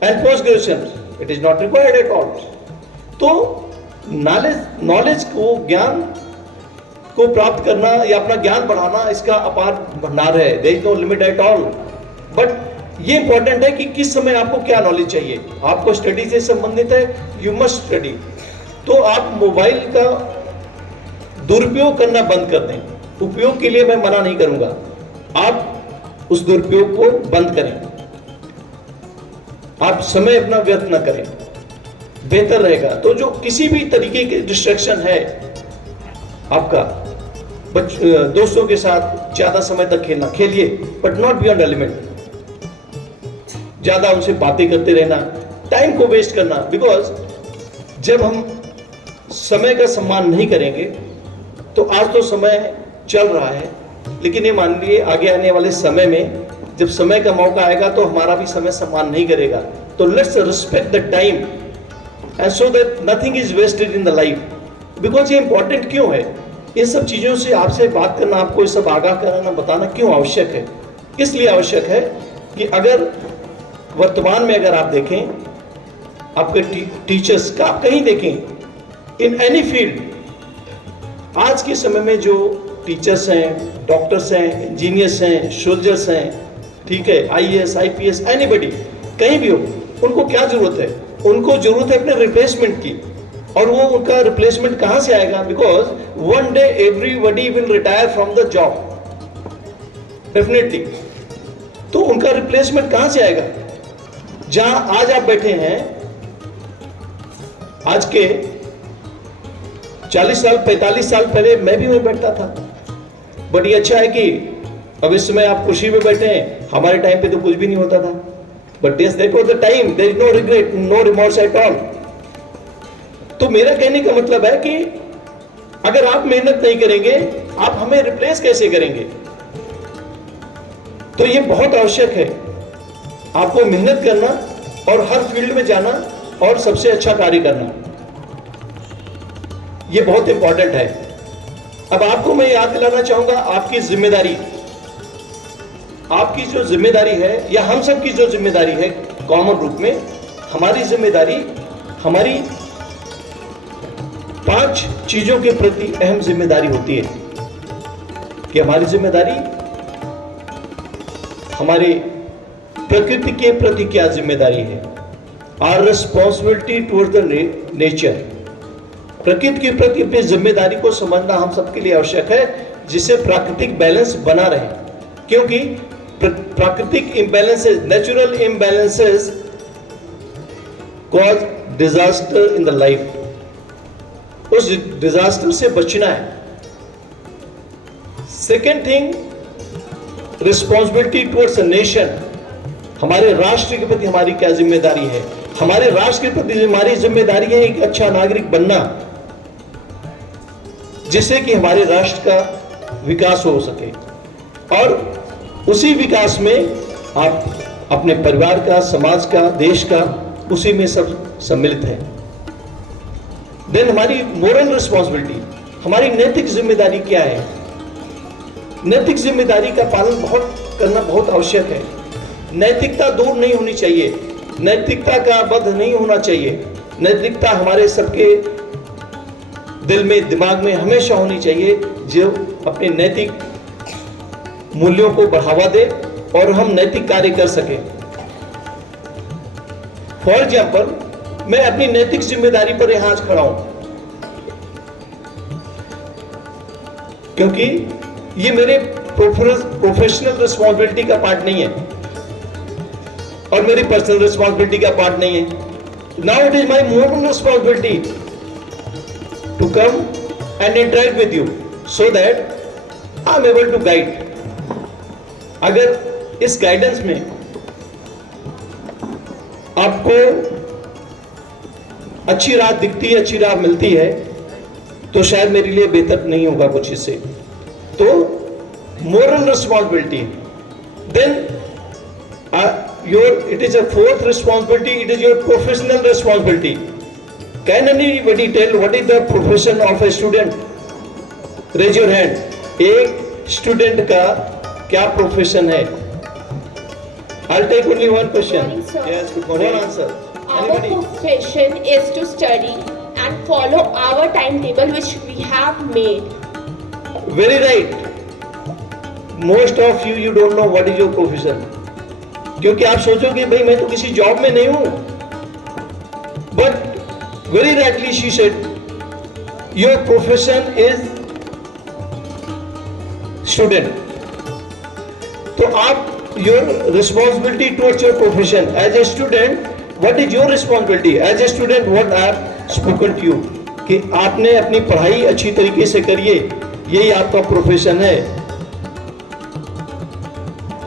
and post graduation, it is not required at all. तो knowledge को, ज्ञान को प्राप्त करना या अपना ज्ञान बढ़ाना, इसका अपार भंडार है, there is no limit at all. But ये इंपॉर्टेंट है कि किस समय आपको क्या नॉलेज चाहिए। आपको स्टडी से संबंधित है, यू मस्ट स्टडी। तो आप मोबाइल का दुरुपयोग करना बंद कर दें। उपयोग के लिए मैं मना नहीं करूंगा, आप उस दुरुपयोग को बंद करें। आप समय अपना व्यर्थ ना करें, बेहतर रहेगा। तो जो किसी भी तरीके के डिस्ट्रैक्शन है आपका, दोस्तों के साथ ज्यादा समय तक खेलना, खेलिए but not beyond the limit. ज्यादा उनसे बातें करते रहना, टाइम को वेस्ट करना, बिकॉज जब हम समय का सम्मान नहीं करेंगे तो आज तो समय चल रहा है, लेकिन ये मान लीजिए आगे आने वाले समय में जब समय का मौका आएगा तो हमारा भी समय सम्मान नहीं करेगा। तो let's respect the time and so that nothing is wasted in the life. Because ये इंपॉर्टेंट क्यों है, इन सब चीजों से आपसे बात करना, आपको ये सब आगाह कराना, बताना क्यों आवश्यक है। इसलिए आवश्यक है कि अगर वर्तमान में अगर आप देखें, आपके टीचर्स का आप कहीं देखें, इन एनी फील्ड, आज के समय में जो टीचर्स हैं, डॉक्टर्स हैं, इंजीनियर्स हैं, सोल्जर्स हैं, ठीक है, आईएएस, आईपीएस, एनीबॉडी, कहीं भी हो, उनको क्या जरूरत है? उनको जरूरत है अपने रिप्लेसमेंट की। और वो उनका रिप्लेसमेंट कहां से आएगा? Because one day everybody will retire from the job, definitely. तो उनका रिप्लेसमेंट कहां से आएगा? जहां आज आप बैठे हैं, आज के 40 साल 45 साल पहले मैं भी वहीं बैठता था। बट ये अच्छा है कि अब इस समय आप कुर्सी पे बैठे हैं, हमारे टाइम पे तो कुछ भी नहीं होता था। But this that was the time, there is no regret, no remorse at all. तो मेरा कहने का मतलब है कि अगर आप मेहनत नहीं करेंगे, आप हमें रिप्लेस कैसे करेंगे? तो ये बहुत आवश्यक है, आपको मेहनत करना और हर फील्ड में जाना और सबसे अच्छा कार्य करना, ये बहुत इंपॉर्टेंट है। अब आपको मैं याद दिलाना चाहूंगा आपकी जिम्मेदारी, आपकी जो जिम्मेदारी है या हम सब की जो जिम्मेदारी है कॉमन रूप में, हमारी जिम्मेदारी, हमारी 5 चीजों के प्रति अहम जिम्मेदारी होती है। कि हमारी जिम्मेदारी, हमारी प्रकृति के प्रति क्या जिम्मेदारी है, our responsibility towards the nature. प्रकृति के प्रति अपनी जिम्मेदारी को समझना हम सबके लिए आवश्यक है, जिससे प्राकृतिक बैलेंस बना रहे। क्योंकि प्राकृतिक imbalances, natural imbalances cause disaster in the life. उस डिजास्टर से बचना है। Second thing, responsibility towards a nation. हमारे राष्ट्र के प्रति हमारी क्या जिम्मेदारी है? हमारे राष्ट्र के प्रति हमारी जिम्मेदारी है एक अच्छा नागरिक बनना, जिससे कि हमारे राष्ट्र का विकास हो सके। और उसी विकास में आप अपने परिवार का, समाज का, देश का, उसी में सब सम्मिलित है। देन हमारी मोरल रिस्पॉन्सिबिलिटी, हमारी नैतिक जिम्मेदारी क्या है? नैतिक जिम्मेदारी का पालन करना बहुत आवश्यक है। नैतिकता दूर नहीं होनी चाहिए, नैतिकता का बध नहीं होना चाहिए। नैतिकता हमारे सबके दिल में, दिमाग में हमेशा होनी चाहिए, जो अपने नैतिक मूल्यों को बढ़ावा दे और हम नैतिक कार्य कर सकें। फॉर एग्जाम्पल, मैं अपनी नैतिक जिम्मेदारी पर यहां आज खड़ा हूं, क्योंकि ये मेरे प्रोफेशनल रिस्पॉन्सिबिलिटी का पार्ट नहीं है और मेरी पर्सनल रिस्पॉन्सिबिलिटी का पार्ट नहीं है। Now it is my moral responsibility to come and interact with you so that I am able to guide. अगर इस गाइडेंस में आपको अच्छी राह दिखती है, अच्छी राह मिलती है, तो शायद मेरे लिए बेहतर नहीं होगा कुछ इससे। तो moral responsibility, then it is a fourth responsibility, it is your professional responsibility. Can anybody tell what is the profession of a student? Raise your hand. एक स्टूडेंट का क्या प्रोफेशन है? I'll take only one question. Morning, sir. Yes, good morning. One answer. Our profession is to study and follow our timetable which we have made. Very right. Most of you don't know what is your profession. क्योंकि आप सोचोगे भाई मैं तो किसी job में नहीं हूं. But very rightly she said, your profession is student. तो आप your responsibility towards your profession as a student, what is your responsibility as a student? What I have spoken to you कि आपने अपनी पढ़ाई अच्छी तरीके से करिए, यही आपका प्रोफेशन है.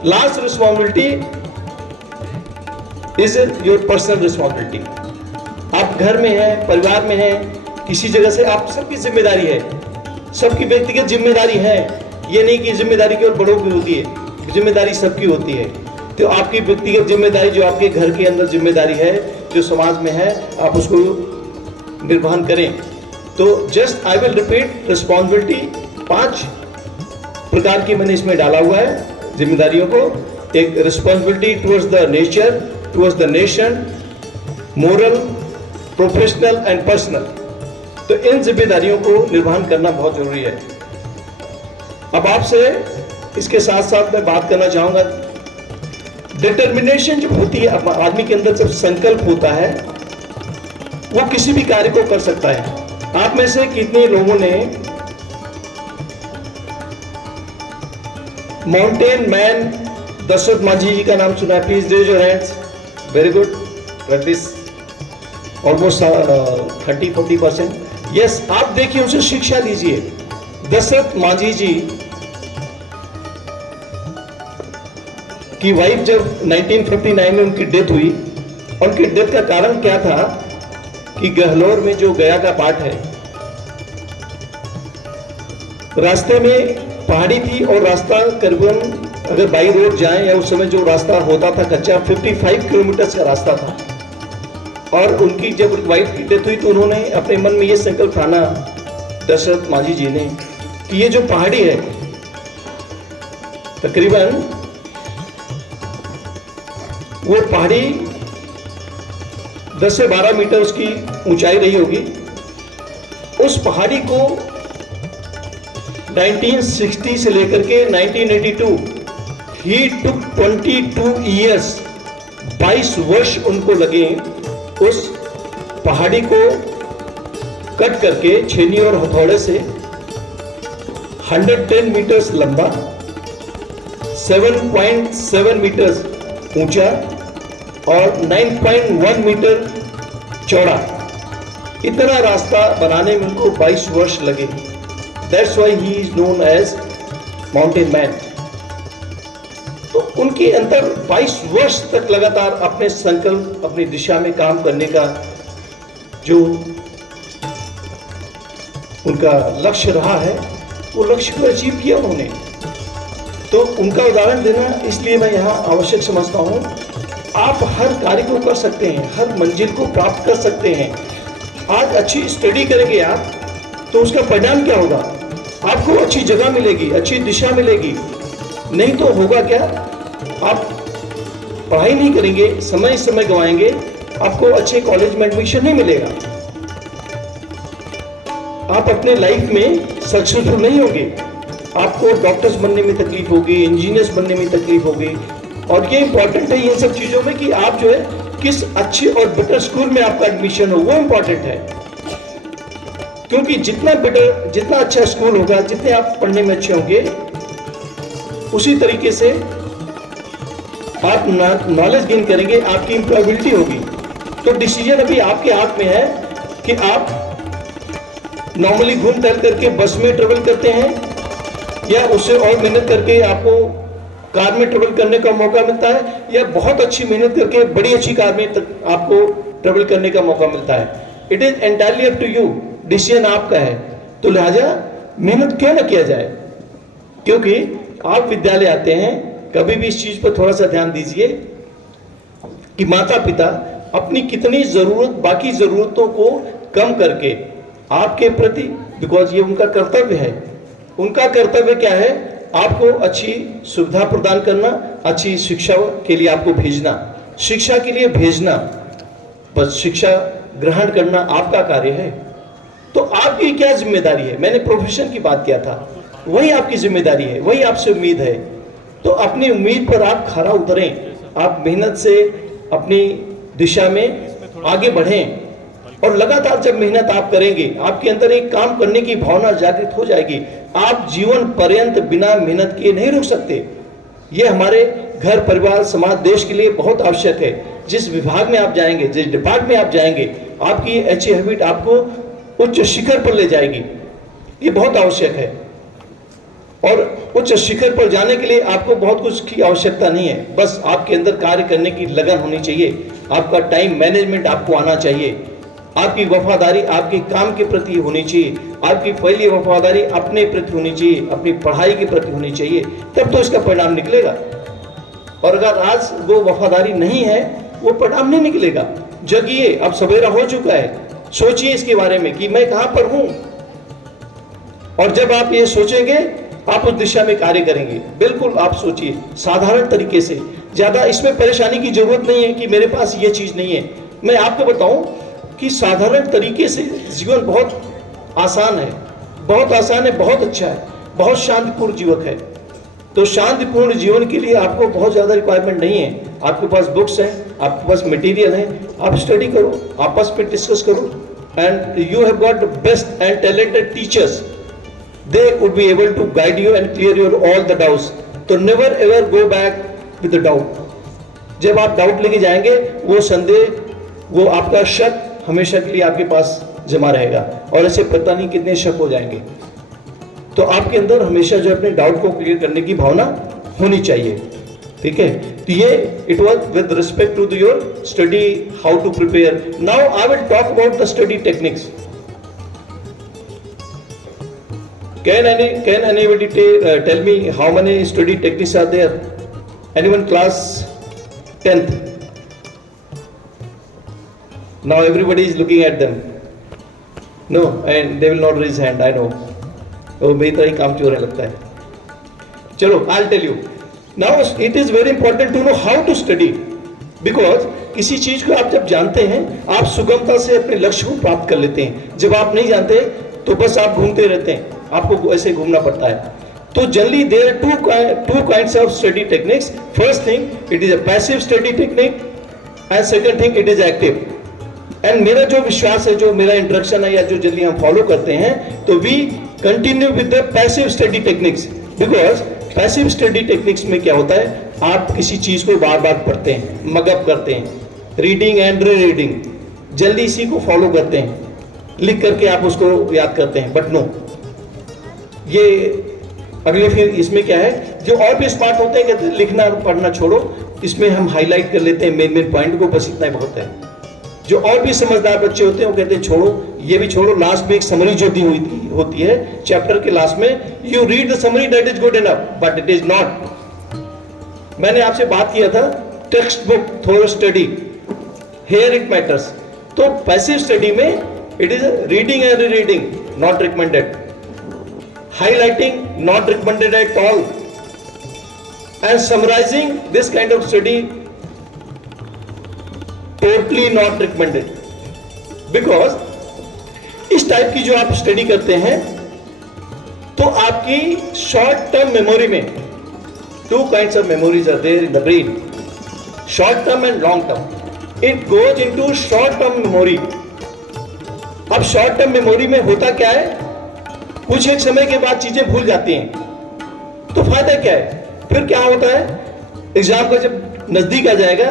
Last responsibility is your personal responsibility. आप घर में हैं, परिवार में हैं, किसी जगह से आप सबकी जिम्मेदारी है, सबकी व्यक्तिगत जिम्मेदारी है. ये नहीं कि जिम्मेदारी केवल बड़ों की होती है, जिम्मेदारी सबकी होती है. तो आपकी व्यक्तिगत जिम्मेदारी जो आपके घर के अंदर जिम्मेदारी है, जो समाज में है, आप उसको निर्वहन करें. तो just I will repeat responsibility 5 प्रकार की मैंने इसमें डाला हुआ है जिम्मेदारियों को. एक responsibility towards the nature, towards the nation, moral, professional and personal. तो इन जिम्मेदारियों को निर्वहन करना बहुत जरूरी है. अब आपसे इसके साथ साथ मैं बात करना चाहूंगा, डिटर्मिनेशन जब होती है आदमी के अंदर, जब संकल्प होता है, वो किसी भी कार्य को कर सकता है. आप में से कितने लोगों ने माउंटेन मैन दशरथ मांझी जी का नाम सुना है? Please raise your hands. Very good. Practice almost 30-40%. Yes, आप देखिए, उनसे शिक्षा लीजिए. दशरथ मांझी जी की वाइफ जब 1959 में उनकी डेथ हुई, उनकी डेथ का कारण क्या था कि गहलोर में जो गया का पाठ है, रास्ते में पहाड़ी थी और रास्ता करीबन अगर बाई रोड जाएं या उस समय जो रास्ता होता था कच्चा, 55 किलोमीटर का रास्ता था. और उनकी जब वाइफ की डेथ हुई तो उन्होंने अपने मन में ये संकल्प ठाना, दशरथ मांझी जी ने, कि ये जो पहाड़ी है तकरीबन वो पहाड़ी 10 से 12 मीटर उसकी ऊंचाई रही होगी. उस पहाड़ी को 1960 से लेकर के 1982 ही टुक 22 ईयर्स, 22 वर्ष उनको लगे उस पहाड़ी को कट करके छेनी और हथौड़े से 110 मीटर्स लंबा, 7.7 मीटर्स ऊंचा और 9.1 मीटर चौड़ा, इतना रास्ता बनाने में उनको 22 वर्ष लगे. That's why he is known as mountain man. तो उनके अंदर 22 वर्ष तक लगातार अपने संकल्प, अपनी दिशा में काम करने का जो उनका लक्ष्य रहा है, वो लक्ष्य को अचीव किया उन्होंने. तो उनका उदाहरण देना इसलिए मैं यहाँ आवश्यक समझता हूँ. आप हर कार्य को कर सकते हैं, हर मंजिल को प्राप्त कर सकते हैं. आज अच्छी स्टडी करेंगे आप तो उसका परिणाम क्या होगा? आपको अच्छी जगह मिलेगी, अच्छी दिशा मिलेगी. नहीं तो होगा क्या, आप पढ़ाई नहीं करेंगे, समय गंवाएंगे, आपको अच्छे कॉलेज में एडमिशन नहीं मिलेगा, आप अपने लाइफ में सक्सेसफुल नहीं होंगे. आपको डॉक्टर्स बनने में तकलीफ होगी, इंजीनियर्स बनने में तकलीफ होगी. और ये इंपॉर्टेंट है इन सब चीजों में कि आप जो है किस अच्छे और बेटर स्कूल में आपका एडमिशन हो, वो इंपॉर्टेंट है. क्योंकि जितना बेटर, जितना अच्छा स्कूल होगा, जितने आप पढ़ने में अच्छे होंगे, उसी तरीके से आप नॉलेज गेन करेंगे, आपकी एम्प्लॉयबिलिटी होगी. तो डिसीजन अभी आपके हाथ में है कि आप नॉर्मली घूम टहल करके बस में ट्रेवल करते हैं या उससे और मेहनत करके आपको कार में ट्रेवल करने का मौका मिलता है, या बहुत अच्छी मेहनत करके बड़ी अच्छी कार में आपको ट्रेवल करने का मौका मिलता है. It is entirely up to you. Decision आपका है. तो लिहाजा मेहनत क्यों ना किया जाए. क्योंकि आप विद्यालय आते हैं, कभी भी इस चीज पर थोड़ा सा ध्यान दीजिए कि माता पिता अपनी कितनी जरूरत, बाकी जरूरतों को कम करके आपके प्रति, बिकॉज ये उनका कर्तव्य है, उनका कर्तव्य क्या है, आपको अच्छी सुविधा प्रदान करना, अच्छी शिक्षा के लिए आपको भेजना, शिक्षा के लिए भेजना, पर शिक्षा ग्रहण करना आपका कार्य है। तो आपकी क्या जिम्मेदारी है? मैंने प्रोफेशन की बात किया था, वही आपकी जिम्मेदारी है, वही आपसे उम्मीद है। तो अपनी उम्मीद पर आप खरा उतरें, आप मेहनत से अपनी दिशा में आगे बढ़ें, और लगातार जब मेहनत आप करेंगे, आपके अंदर एक काम करने की भावना जागृत हो जाएगी। आप जीवन पर्यंत बिना मेहनत किए नहीं रुक सकते। ये हमारे घर, परिवार, समाज, देश के लिए बहुत आवश्यक है। जिस विभाग में आप जाएंगे, जिस डिपार्टमेंट में आप जाएंगे, आपकी अच्छी हैबिट आपको उच्च शिखर पर ले जाएगी। ये बहुत आवश्यक है। और उच्च शिखर पर जाने के लिए आपको बहुत कुछ की आवश्यकता नहीं है, बस आपके अंदर कार्य करने की लगन होनी चाहिए। आपका टाइम मैनेजमेंट आपको आना चाहिए। आपकी वफादारी आपके काम के प्रति होनी चाहिए। आपकी पहली वफादारी अपने प्रति होनी चाहिए, अपनी पढ़ाई के प्रति होनी चाहिए, तब तो इसका परिणाम निकलेगा। और अगर आज वो वफादारी नहीं है, वो परिणाम नहीं निकलेगा। जगिए, अब सवेरा हो चुका है। सोचिए इसके बारे में कि मैं कहां पर हूं, और जब आप ये सोचेंगे, आप उस दिशा में कार्य करेंगे। बिल्कुल आप सोचिए साधारण तरीके से, ज्यादा इसमें परेशानी की जरूरत नहीं है कि मेरे पास ये चीज नहीं है। मैं आपको बताऊं कि साधारण तरीके से जीवन बहुत आसान है, बहुत आसान है, बहुत अच्छा है, बहुत शांतिपूर्ण जीवन है। तो शांतिपूर्ण जीवन के लिए आपको बहुत ज्यादा रिक्वायरमेंट नहीं है। आपके पास बुक्स हैं, आपके पास मटेरियल है, आप स्टडी करो, आपस में डिस्कस करो, and you have got the best and talented teachers. They would be able to guide you and clear your all the doubts. तो never ever go back with the doubt. जब आप doubt लेके जाएंगे, वो संदेह, वो आपका शक हमेशा के लिए आपके पास जमा रहेगा, और ऐसे पता नहीं कितने शक हो जाएंगे। तो आपके अंदर हमेशा जो अपने डाउट को क्लियर करने की भावना होनी चाहिए। ठीक है, तो ये it was with respect to your study, how to prepare. Now I will talk about the study techniques. Can anybody tell me how many study techniques are there? Anyone class 10th? Now everybody is looking at them. No, and they will not raise hand. I know. Oh, मेरी तरह ही काम चोर है लगता है। चलो, I'll tell you. Now it is very important to know how to study, because किसी चीज को आप जब जानते हैं, आप सुगमता से अपने लक्ष्य को प्राप्त कर लेते हैं। जब आप नहीं जानते तो बस आप घूमते रहते हैं, आपको ऐसे घूमना पड़ता है। तो generally there are two kinds of study techniques. First thing, it is a passive study technique, and second thing, it is active. And मेरा जो विश्वास है, जो मेरा इंट्रोडक्शन है, या जो जल्दी हम फॉलो करते हैं, तो we continue with the passive study techniques. Because passive study techniques में क्या होता है, आप किसी चीज को बार बार पढ़ते हैं, मगअप करते हैं, रीडिंग एंड री रीडिंग, जल्दी इसी को फॉलो करते हैं, लिख करके आप उसको याद करते हैं। बट नो, ये अगले फिर इसमें क्या है, जो और भी स्मार्ट होते हैं कहते हैं लिखना पढ़ना छोड़ो, इसमें हम हाईलाइट कर लेते हैं मेन पॉइंट को, बस इतना ही बहुत है। जो और भी समझदार बच्चे होते हैं वो कहते हैं छोड़ो, ये भी छोड़ो, लास्ट में एक समरी जो दी हुई होती है चैप्टर के लास्ट में, you read the summary, that is good enough, but it is not. मैंने आपसे बात किया था textbook thorough study, here it matters. तो पैसिव स्टडी में it is reading and rereading, not recommended. Highlighting, not recommended at all. And summarizing, this kind of study, totally not recommended. Because इस type की जो आप study करते हैं, तो आपकी शॉर्ट टर्म मेमोरी में two kinds of memories are there in the brain, short term and long term. It goes into short term memory. अब शॉर्ट टर्म मेमोरी में होता क्या है, कुछ एक समय के बाद चीजें भूल जाती हैं, तो फायदा क्या है? फिर क्या होता है, एग्जाम का जब नजदीक आ जाएगा,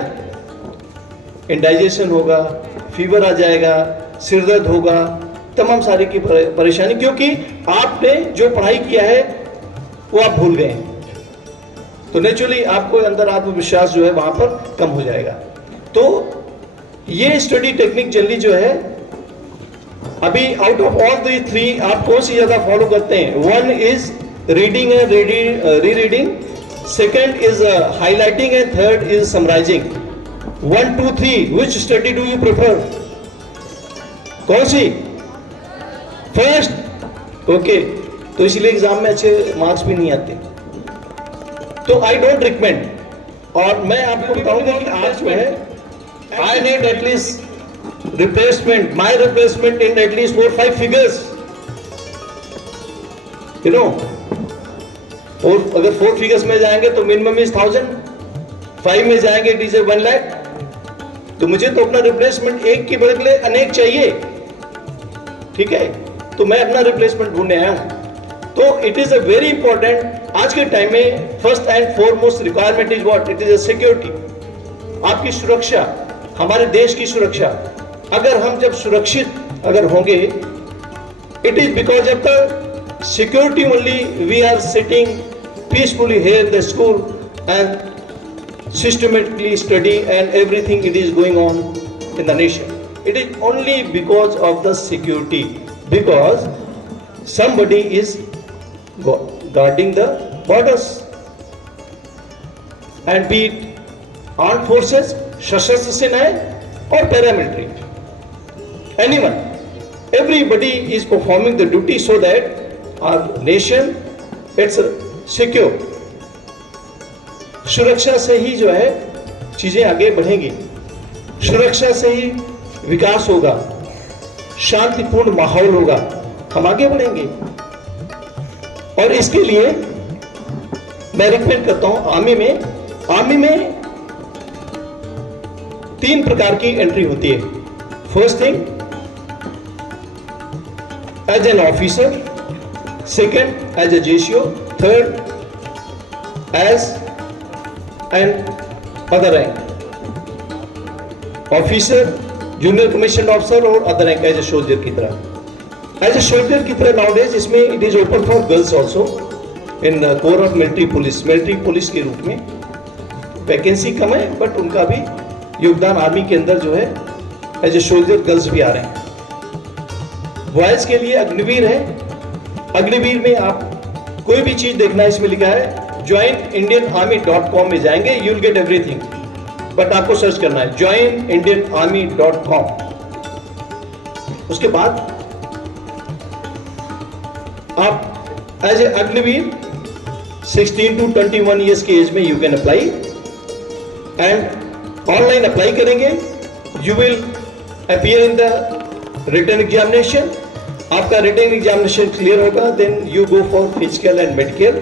इंडाइजेशन होगा, फीवर आ जाएगा, सिरदर्द होगा, तमाम सारी की परेशानी, क्योंकि आपने जो पढ़ाई किया है वो आप भूल गए हैं। तो नेचुरली आपको अंदर आत्मविश्वास जो है वहां पर कम हो जाएगा। तो ये स्टडी टेक्निक जनरली जो है, अभी out of all the three आप कौन सी ज्यादा फॉलो करते हैं? One is reading and rereading, second is highlighting, and third is summarising. 1 2 3 which study do you prefer? कौन सी? फर्स्ट। ओके, तो इसलिए एग्जाम में अच्छे मार्क्स भी नहीं आते। तो आई डोंट रिकमेंड। और मैं आपको बताऊंगा कि आज जो है, I need at least replacement, my replacement in at least 4-5 figures. You know, और अगर 4 figures में जाएंगे तो minimum is 1000, 5 में जाएंगे it is 1 lakh. तो मुझे तो अपना रिप्लेसमेंट एक के बदले अनेक चाहिए, ठीक है? तो मैं अपना रिप्लेसमेंट ढूंढने आया हूं। तो it is a very important आज के टाइम में first and foremost requirement is what? It is a security, आपकी सुरक्षा, हमारे देश की सुरक्षा। अगर हम जब सुरक्षित अगर होंगे, it is because of the security only we are sitting peacefully here in the school and systematically study and everything it is going on in the nation. It is only because of the security, because somebody is guarding the borders, and be it armed forces, सशस्त्र सेनाएं और paramilitary, anyone, everybody is performing the duty so that our nation it's secure. सुरक्षा से ही जो है चीजें आगे बढ़ेंगी, सुरक्षा से ही विकास होगा, शांतिपूर्ण माहौल होगा, हम आगे बढ़ेंगे। और इसके लिए मैं रिकमेंड करता हूं आर्मी में 3 प्रकार की एंट्री होती है। First thing as an officer, second as a JCO, third as and other rank, officer, junior commissioned officer और other rank as a soldier की तरह। as a soldier की तरह nowadays इसमें it is open for girls also in corps of military police के रूप में vacancy कम है, बट उनका भी योगदान आर्मी के अंदर जो है एज ए सोल्जर गर्ल्स भी आ रहे हैं। बॉयज के लिए अग्निवीर है, अग्निवीर में आप कोई भी चीज देखना, इसमें लिखा है joinindianarmy.com में जाएंगे, you will get everything, but आपको सर्च करना है joinindianarmy.com। उसके बाद आप as a Agniveer 16 to 21 years की एज में you can apply, and online apply करेंगे, you will appear in the written examination. आपका रिटन एग्जामिनेशन क्लियर होगा, then you go for physical and medical,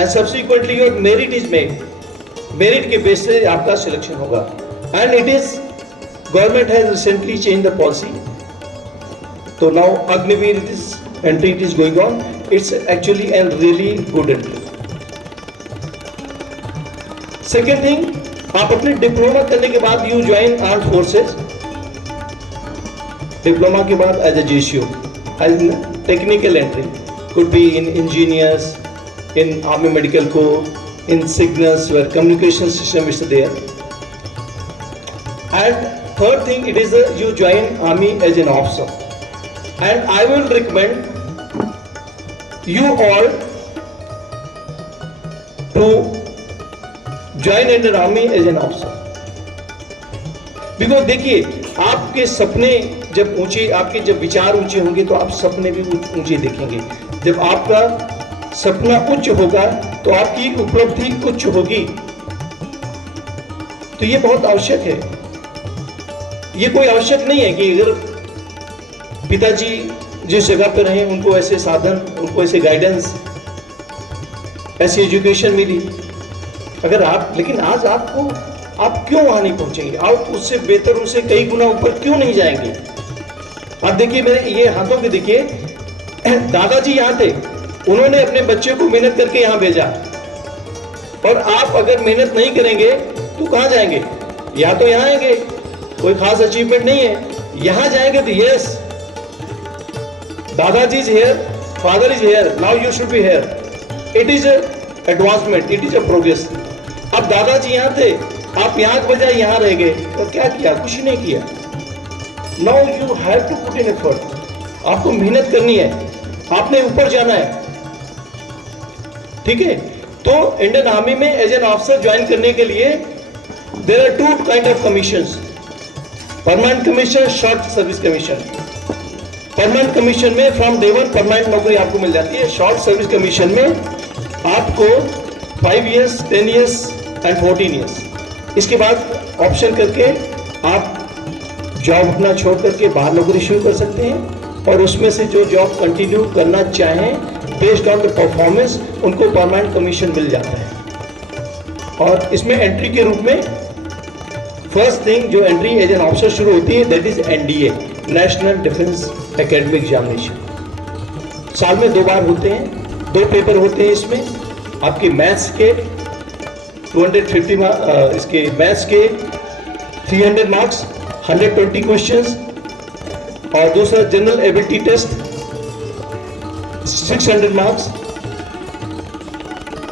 and subsequently your merit is made, merit के base से आपका selection होगा। and it is government has recently changed the policy, so now Agniveer it is entry it is going on, it's actually a really good entry। second thing, आप अपने diploma करने के बाद you join armed forces, diploma के बाद as a JCO, as a technical entry, could be in engineers, in Army Medical Corps, in signals where communication system is there. And third thing, it is you join Army as an officer. And I will recommend you all to join in the Army as an officer. Because देखिए, आपके सपने जब ऊंचे, आपके जब विचार ऊंचे होंगे तो आप सपने भी ऊंचे देखेंगे। जब आपका सपना उच्च होगा तो आपकी उपलब्धि उच्च होगी। तो ये बहुत आवश्यक है। ये कोई आवश्यक नहीं है कि अगर पिताजी जिस जगह पर रहे उनको ऐसे साधन, उनको ऐसे गाइडेंस, ऐसी एजुकेशन मिली, अगर आप, लेकिन आज आपको, आप क्यों वहां नहीं पहुंचेंगे? आप उससे बेहतर, उससे कई गुना ऊपर क्यों नहीं जाएंगे? आप देखिए मेरे ये हाथों पे देखिए, दादाजी यहाँ थे, उन्होंने अपने बच्चे को मेहनत करके यहां भेजा, और आप अगर मेहनत नहीं करेंगे तो कहां जाएंगे? या तो यहां आएंगे, कोई खास अचीवमेंट नहीं है, यहां जाएंगे तो यस, दादाजी is here, father is here, now you should be here. It is advancement, it is a progress. अब दादाजी यहां थे, आप यहां के बजाय यहां रह गए, तो क्या किया? कुछ नहीं किया। Now you have to put in effort, आपको मेहनत करनी है, आपने ऊपर जाना है, ठीक है? तो इंडियन आर्मी में एज एन ऑफिसर ज्वाइन करने के लिए there are 2 kind of commissions, permanent commission, short service commission. Permanent commission में फ्रॉम डे 1 परमानेंट नौकरी आपको मिल जाती है। शॉर्ट सर्विस कमीशन में आपको 5 ईयर्स, 10 ईयर्स एंड 14 ईयर्स, इसके बाद ऑप्शन करके आप जॉब अपना छोड़ करके बाहर नौकरी शुरू कर सकते हैं, और उसमें से जो जॉब कंटिन्यू करना चाहें बेस्ड ऑन द परफॉर्मेंस उनको परमानेंट कमीशन मिल जाता है। और इसमें एंट्री के रूप में फर्स्ट थिंग जो एंट्री एज एन ऑफिसर शुरू होती है that is NDA, national defence academic examination. साल में 2 बार होते हैं, 2 पेपर होते हैं इसमें। आपके मैथ्स के 250 इसके मैथ्स के 300 मार्क्स, 120 क्वेश्चंस, और दूसरा जनरल एबिलिटी टेस्ट 600 मार्क्स।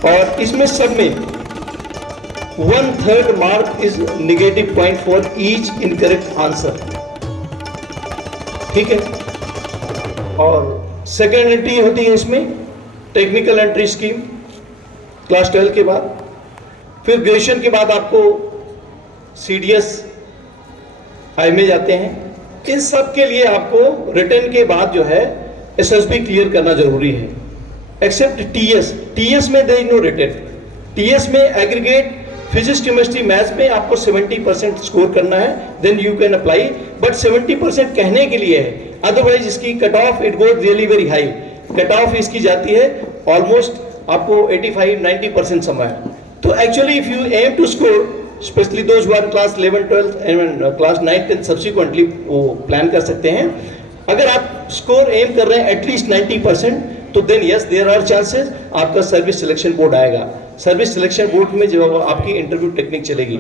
और इसमें सब में 1/3 mark is negative point for each incorrect answer, ठीक है। और सेकेंड एंट्री होती है इसमें टेक्निकल एंट्री स्कीम क्लास 12 के बाद। फिर ग्रेजुएशन के बाद आपको CDS IMA जाते हैं। इन सब के लिए आपको रिटर्न के बाद जो है SSB क्लियर करना जरूरी है, एक्सेप्ट TS में there is no return. TS में एग्रीगेट फिजिक्स, केमिस्ट्री, मैथ्स में आपको 70% स्कोर करना है, then you can apply. But 70% कहने के लिए है, अदरवाइज इसकी cut off it goes really very high. Cut off इसकी जाती है ऑलमोस्ट आपको 85-90% समय। तो actually if you aim to score, specially those who are class 11, 12 and class 9, 10 subsequently वो प्लान कर सकते हैं। अगर आप स्कोर एम कर रहे हैं एटलीस्ट 90%, तो then yes there are chances आपका सर्विस सिलेक्शन बोर्ड आएगा। सर्विस सिलेक्शन बोर्ड में जो आपकी इंटरव्यू टेक्निक चलेगी।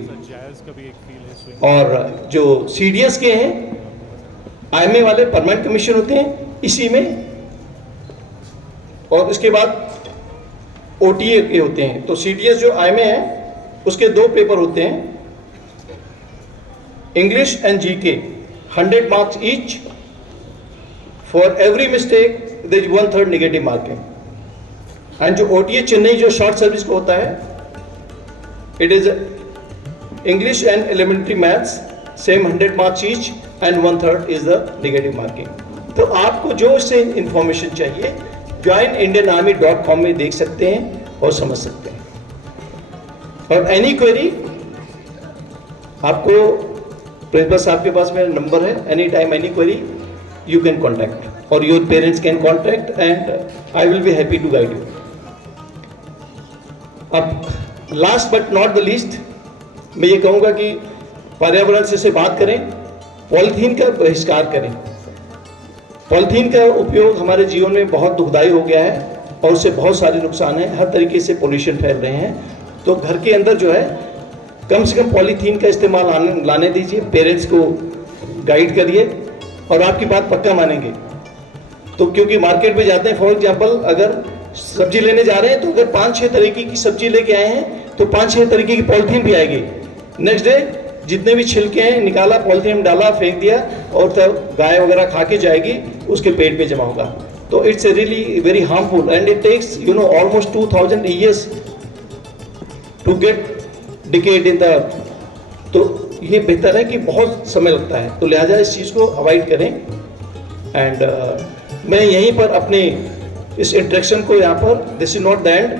और जो CDS के हैं, IMA वाले परमानेंट कमीशन होते हैं इसी में, और उसके बाद OTA के होते हैं। तो CDS जो IMA है उसके 2 पेपर होते हैं, English and GK, 100 marks each. For every mistake there is 1/3 negative marking. And जो OTA चेन्नई जो शॉर्ट सर्विस को होता है, it is English and elementary maths, same 100 marks each and 1/3 is the negative marking. तो आपको जो इससे इंफॉर्मेशन चाहिए joinindianarmy.com में देख सकते हैं और समझ सकते हैं। और एनी क्वेरी आपको प्रिंसिपल साहब के पास मेरा नंबर है, any time any query you can contact और your parents can contact and I will be happy to guide you. अब last but not the least, मैं ये कहूँगा कि पर्यावरण से बात करें, पॉलीथीन का बहिष्कार करें। पॉलीथीन का उपयोग हमारे जीवन में बहुत दुखदायी हो गया है और उससे बहुत सारे नुकसान हैं, हर तरीके से पोल्यूशन फैल रहे हैं। तो घर के अंदर जो है कम से कम पॉलीथीन का इस्तेमाल लाने दीजिए, पेरेंट्स को गाइड करिए और आपकी बात पक्का मानेंगे। तो क्योंकि मार्केट में जाते हैं, फॉर एग्जांपल अगर सब्जी लेने जा रहे हैं तो अगर 5-6 तरीके की सब्जी लेके आए हैं तो 5-6 तरीके की पॉलीथीन भी आएगी। नेक्स्ट डे जितने भी छिलके हैं निकाला, पॉलीथीन में डाला, फेंक दिया और तब गाय वगैरह खा के जाएगी, उसके पेट में जमा होगा। तो it's really very harmful and it takes almost 2000 years to get decayed in the earth. तो ये बेहतर है कि बहुत समय लगता है, तो लिहाजा इस चीज़ को अवॉइड करें। एंड मैं यहीं पर अपने इस इंट्रैक्शन को यहाँ पर, this is not the end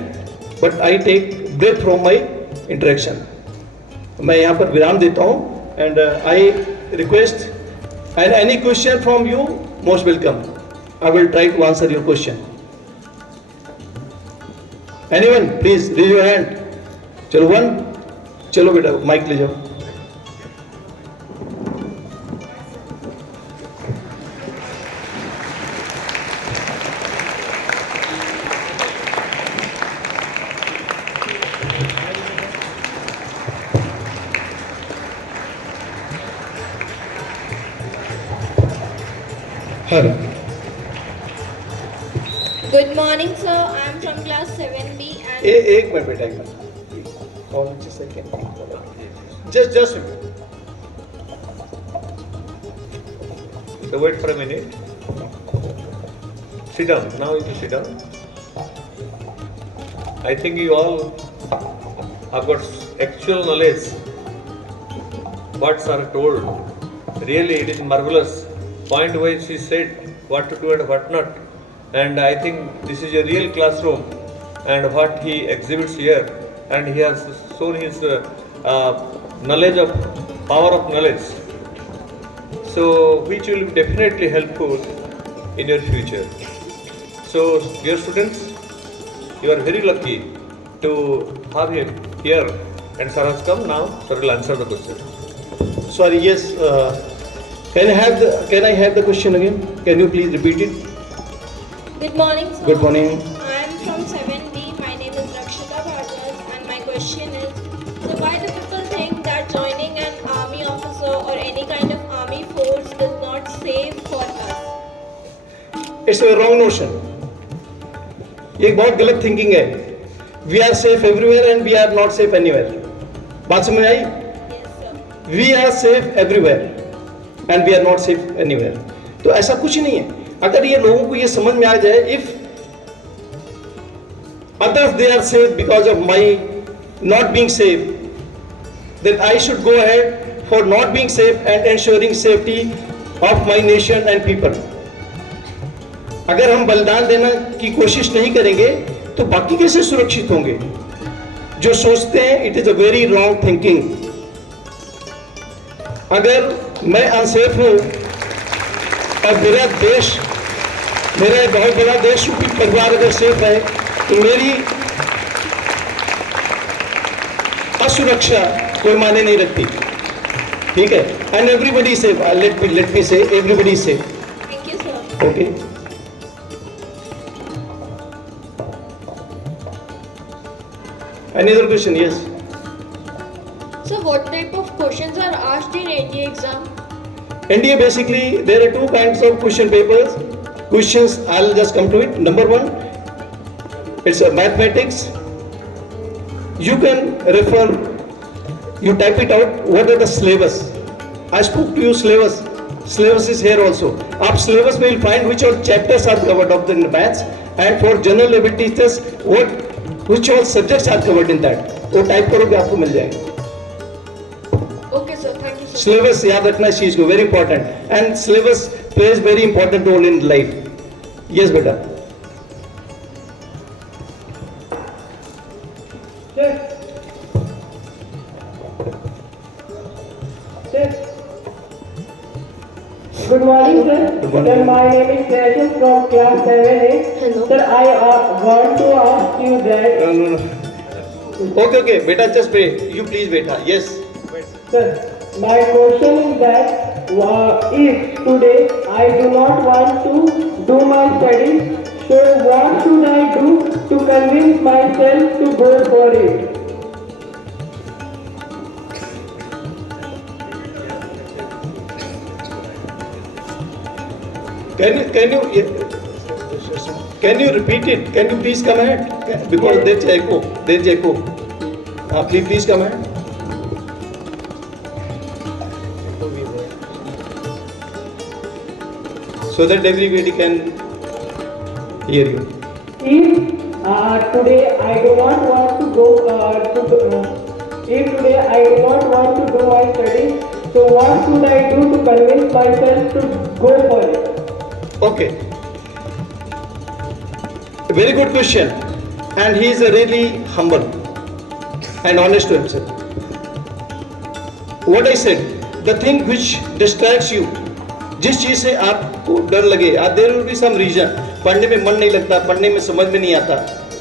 but I take breath from my interaction, मैं यहाँ पर विराम देता हूँ। And I request and any question from you most welcome, I will try to answer your question. Anyone please raise your hand. चलो one, चलो बेटा mic ले जाओ। हर Good morning, sir. I am from class 7B and एक minute बेटा, एक minute, just So wait for a minute. Sit down. Now you can sit down. I think you all have got actual knowledge. What are told. Really, it is marvelous. Point wise, she said what to do and what not. And I think this is a real classroom. And what he exhibits here, and he has shown his knowledge of power of knowledge. so which will be definitely helpful in your future. So, dear students, you are very lucky to have him here, and sir has come now. Sir will answer the question. Sorry, yes. Can I have the question again? Can you please repeat it? Good morning, sir. Good morning. I am from 7D. My name is Rakshita Bhargava, and my question is: so why do people think that joining an army officer or any kind of army force is not safe for us? It's a wrong notion. ये एक बहुत गलत thinking है. We are safe everywhere and we are not safe anywhere. बात समझ आई? Yes, sir. We are safe everywhere and we are not safe anywhere. तो ऐसा कुछ नहीं है. अगर ये लोगों को ये समझ में आ जाए, if others they are safe because of my not being safe, then I should go ahead for not being safe and ensuring safety of my nation and people. अगर हम बलिदान देने की कोशिश नहीं करेंगे तो बाकी कैसे सुरक्षित होंगे? जो सोचते हैं, it is a very wrong thinking. अगर मैं अनसेफ हूं और मेरा देश, मेरा बहुत बड़ा देश की परिवार अगर सेफ है, तो मेरी असुरक्षा कोई मायने नहीं रखती. ठीक है? And everybody safe. Let me say everybody safe. Thank you, sir. Okay. Any other question? Yes. So what type of questions are asked in NDA exam? NDA basically there are two kinds of question papers. Questions, I'll just come to it. Number one, it's a mathematics. You can refer, you type it out. What are the syllabus? I spoke to you syllabus. Syllabus is here also. Up syllabus will find which all chapters are covered of the maths, and for general ability tests, which all subjects are covered in that. वो type करोगे आपको मिल जाएगा. Okay sir, thank you sir. Syllabus याद रखना इस चीज को, very important. And syllabus plays very important role in life. Yes बेटा. Good morning, sir. Good morning. Sir, my name is Session from class 7A. Hello. Sir, I want to ask you that, No. Okay, बेटा just wait. You please बेटा. Yes. sir, my question is that if today I do not want to do my studies, so what should I do to convince myself to go for it? Can you repeat it? Can you please come ahead? Because Yes. there's echo. There's echo. Please come ahead. So that everybody can hear you. If today I do not want to go if today I do not want to do my studies, so what should I do to convince myself to go for it? Okay. Very good question. And he is really humble and honest to himself. What I said, the thing which distracts you, जिस चीज से आपको डर लगे, there will be some reason. पढ़ने में मन नहीं लगता, पढ़ने में समझ में नहीं आता,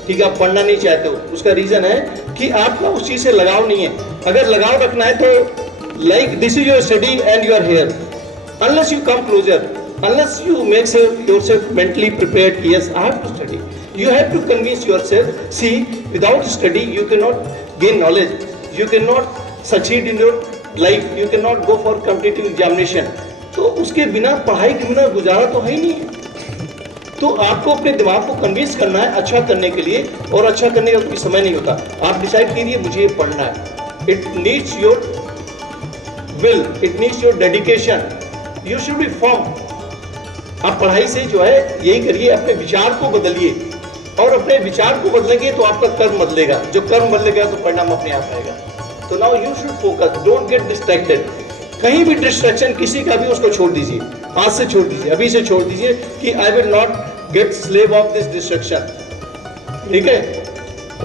ठीक है, आप पढ़ना नहीं चाहते हो. उसका रीजन है कि आपका उस चीज से लगाव नहीं है. अगर लगाव रखना है तो like this is your study and you are here. Unless you come closer, unless you make yourself mentally prepared, yes, I have to study. You have to convince yourself. See, without study, you cannot gain knowledge. You cannot succeed in your life. You cannot go for competitive examination. तो उसके बिना, पढ़ाई के बिना गुजारा तो है ही नहीं है. तो आपको अपने दिमाग को कन्विंस करना है अच्छा करने के लिए, और अच्छा करने का कोई समय नहीं होता. आप डिसाइड कीजिए मुझे ये पढ़ना है. It needs your will, it needs your dedication. You should be firm. आप पढ़ाई से जो है यही करिए, अपने विचार को बदलिए, और अपने विचार को बदलेंगे तो आपका कर्म बदलेगा. जो कर्म बदलेगा तो परिणाम अपने आप आएगा. तो now you should focus, don't get distracted. कहीं भी डिस्ट्रैक्शन किसी का भी, उसको छोड़ दीजिए, आज से छोड़ दीजिए, अभी से छोड़ दीजिए कि I will not gate slave of this distraction. ठीक है?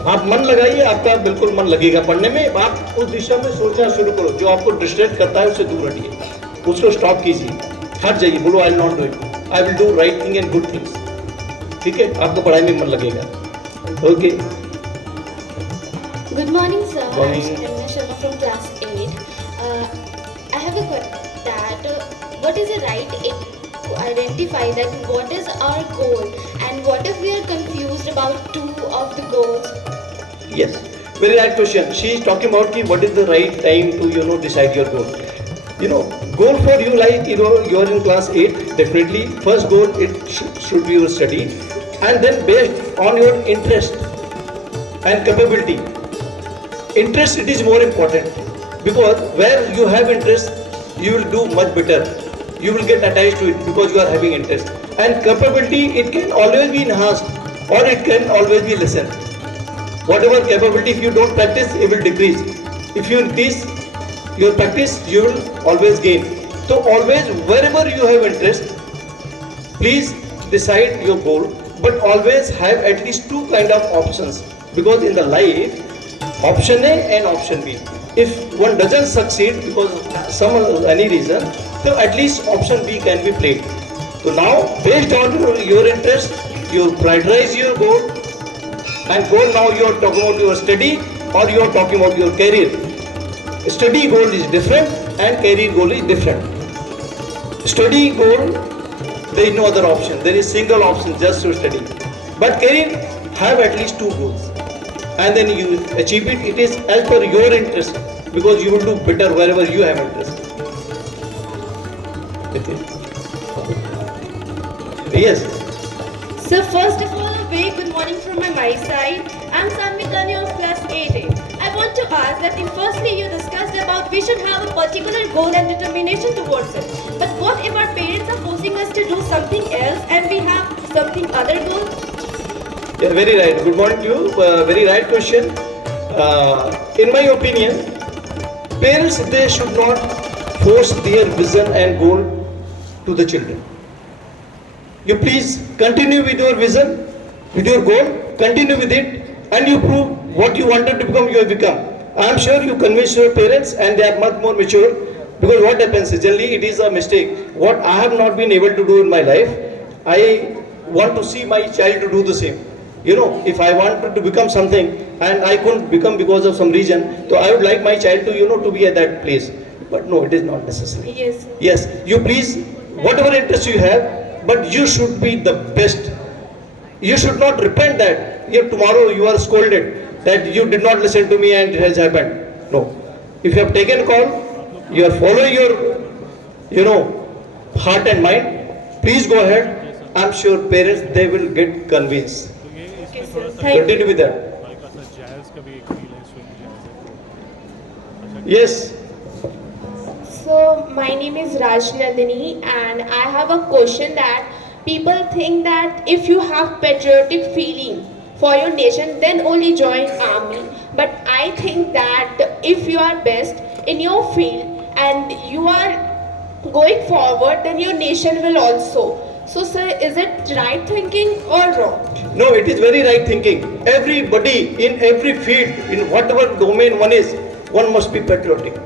आप मन लगाइए, आपका बिल्कुल मन लगेगा पढ़ने में. आप उस दिशा में सोचना शुरू करो, जो आपको डिस्ट्रैक्ट करता है उससे दूर हटिए. उसको स्टॉप कीजिए, हट जाइए, बोलो I will not do it, I will do right thing and good things. ठीक है, आपको पढ़ाई में मन लगेगा। Okay. Good morning, sir. Morning. I'm Sharanya Sharma from class 8. I have a question that what is the right age to identify that what is our goal and what if we are confused about two of the goals? Yes, very right question. She is talking about ki what is the right time to decide your goal. Goal for you, like you are in class 8. Definitely, first goal it should be your study, and then based on your interest and capability. Interest it is more important, because where you have interest, you will do much better. You will get attached to it because you are having interest. And capability it can always be enhanced, or it can always be lessened. Whatever capability, if you don't practice, it will decrease. If you increase your practice, you will always gain. So always, wherever you have interest, please decide your goal, but always have at least two kind of options, because in the life, option A and option B. If one doesn't succeed because of any reason, so at least option B can be played. So now, based on your interest, you prioritize your goal, and goal now you are talking about your study, or you are talking about your career. Study goal is different and career goal is different. Study goal, there is no other option. There is single option, just to study. But career have at least two goals, and then you achieve it. It is as per your interest, because you will do better wherever you have interest. Okay. Yes. So first of all, a very good morning from my side. I'm Sanmitani of class 8A. I want to ask that firstly you discussed about we should have a particular goal and determination towards it. But what if our parents are forcing us to do something else and we have something other goal? Yeah, very right. Good morning to you. Very right question. In my opinion, parents, they should not force their vision and goal to the children. You please continue with your vision, with your goal, continue with it, and you prove what you wanted to become, you have become. I am sure you convince your parents and they are much more mature, because what happens is generally it is a mistake. What I have not been able to do in my life, I want to see my child to do the same. If I wanted to become something and I couldn't become because of some reason, so I would like my child to be at that place. But no, it is not necessary. Yes. Yes, you please, whatever interest you have, but you should be the best. You should not repent that if tomorrow you are scolded that you did not listen to me and it has happened. No. If you have taken a call, you are following your, heart and mind, please go ahead. I'm sure parents, they will get convinced. Okay, sir. Thank you. Continue with that. Yes. So my name is Raj Nandini, and I have a question that people think that if you have patriotic feeling for your nation, then only join army. But I think that if you are best in your field and you are going forward, then your nation will also. So sir, is it right thinking or wrong? No, it is very right thinking. Everybody in every field, in whatever domain one must be patriotic.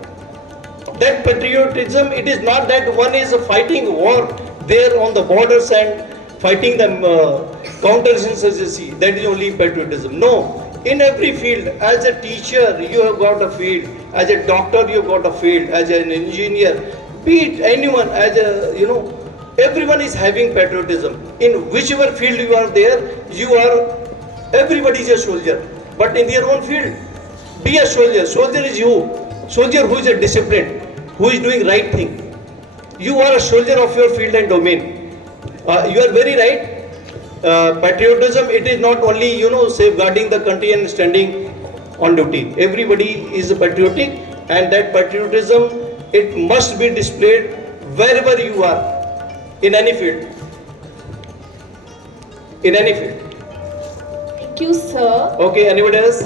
That patriotism, it is not that one is fighting war there on the borders and fighting the counterinsurgency. That is only patriotism. No, in every field, as a teacher, you have got a field. As a doctor, you have got a field. As an engineer, be it anyone, as a, everyone is having patriotism. In whichever field you are there, everybody is a soldier. But in their own field, be a soldier. Soldier is you. Soldier who is a disciplined, who is doing right thing. You are a soldier of your field and domain. You are very right. Patriotism, it is not only, safeguarding the country and standing on duty. Everybody is patriotic, and that patriotism, it must be displayed wherever you are, in any field. In any field. Thank you, sir. Okay, anybody else?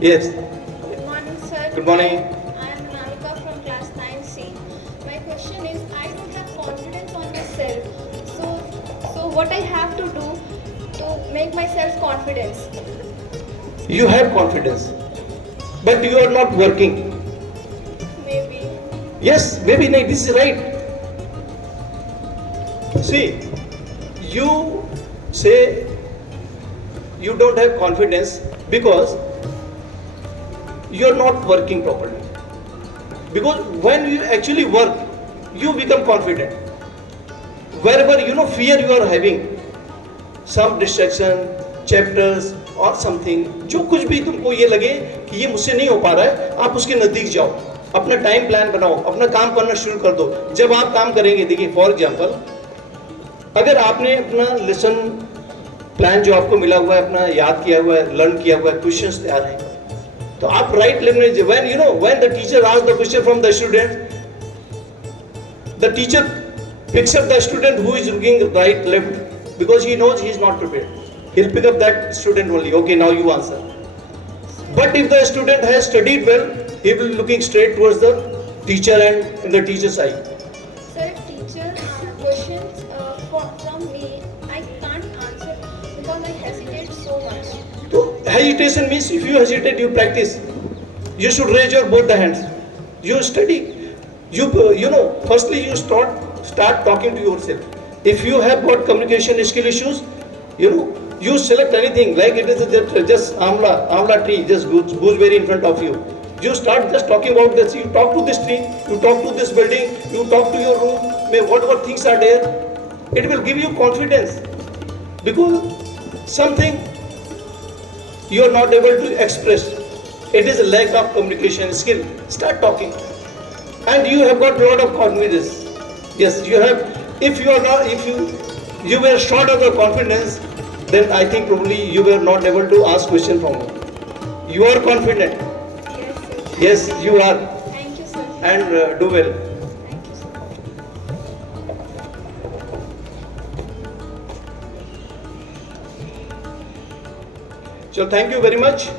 Yes. Good morning, sir. Good morning. I am Nalika from class 9C. My question is, I don't have confidence on myself. So what I have to do to make myself confidence? You have confidence, but you are not working. Maybe. Yes, maybe no, this is right. See, you say you don't have confidence because you are not working properly. Because when you actually work, you become confident. Wherever fear you are having, some distraction, chapters और something, जो कुछ भी तुमको ये लगे कि ये मुझसे नहीं हो पा रहा है, आप उसके नज़दीक जाओ, अपना टाइम प्लान बनाओ, अपना काम करना शुरू कर दो. जब आप काम करेंगे, देखिए फॉर एग्जांपल, अगर आपने अपना लेसन प्लान जो आपको मिला हुआ है, अपना याद किया हुआ है, लर्न किया हुआ है, क्वेश्चंस तैयार हैं, तो आप right left when the teacher asks the question from the student, the teacher picks up the student who is looking right left because he knows he is not prepared. He'll pick up that student only. Okay, now you answer. But if the student has studied well, he will be looking straight towards the teacher and in the teacher's eye. Sir, if teacher questions from me, I can't answer because I hesitate so much. So hesitation means if you hesitate, you practice. You should raise your both the hands. You study. Firstly you start talking to yourself. If you have got communication skill issues, you select anything like it is just amla tree, just gooseberry in front of you. You start just talking about this. You talk to this tree, you talk to this building, you talk to your room, whatever things are there. It will give you confidence because something you are not able to express. It is a lack of communication skill. Start talking, and you have got a lot of confidence. Yes, you have. If you were short of the confidence, then I think probably you were not able to ask question from me. You are confident. Yes, sir. Yes, you are, Thank you, sir. and do well. Thank you, sir. So thank you very much.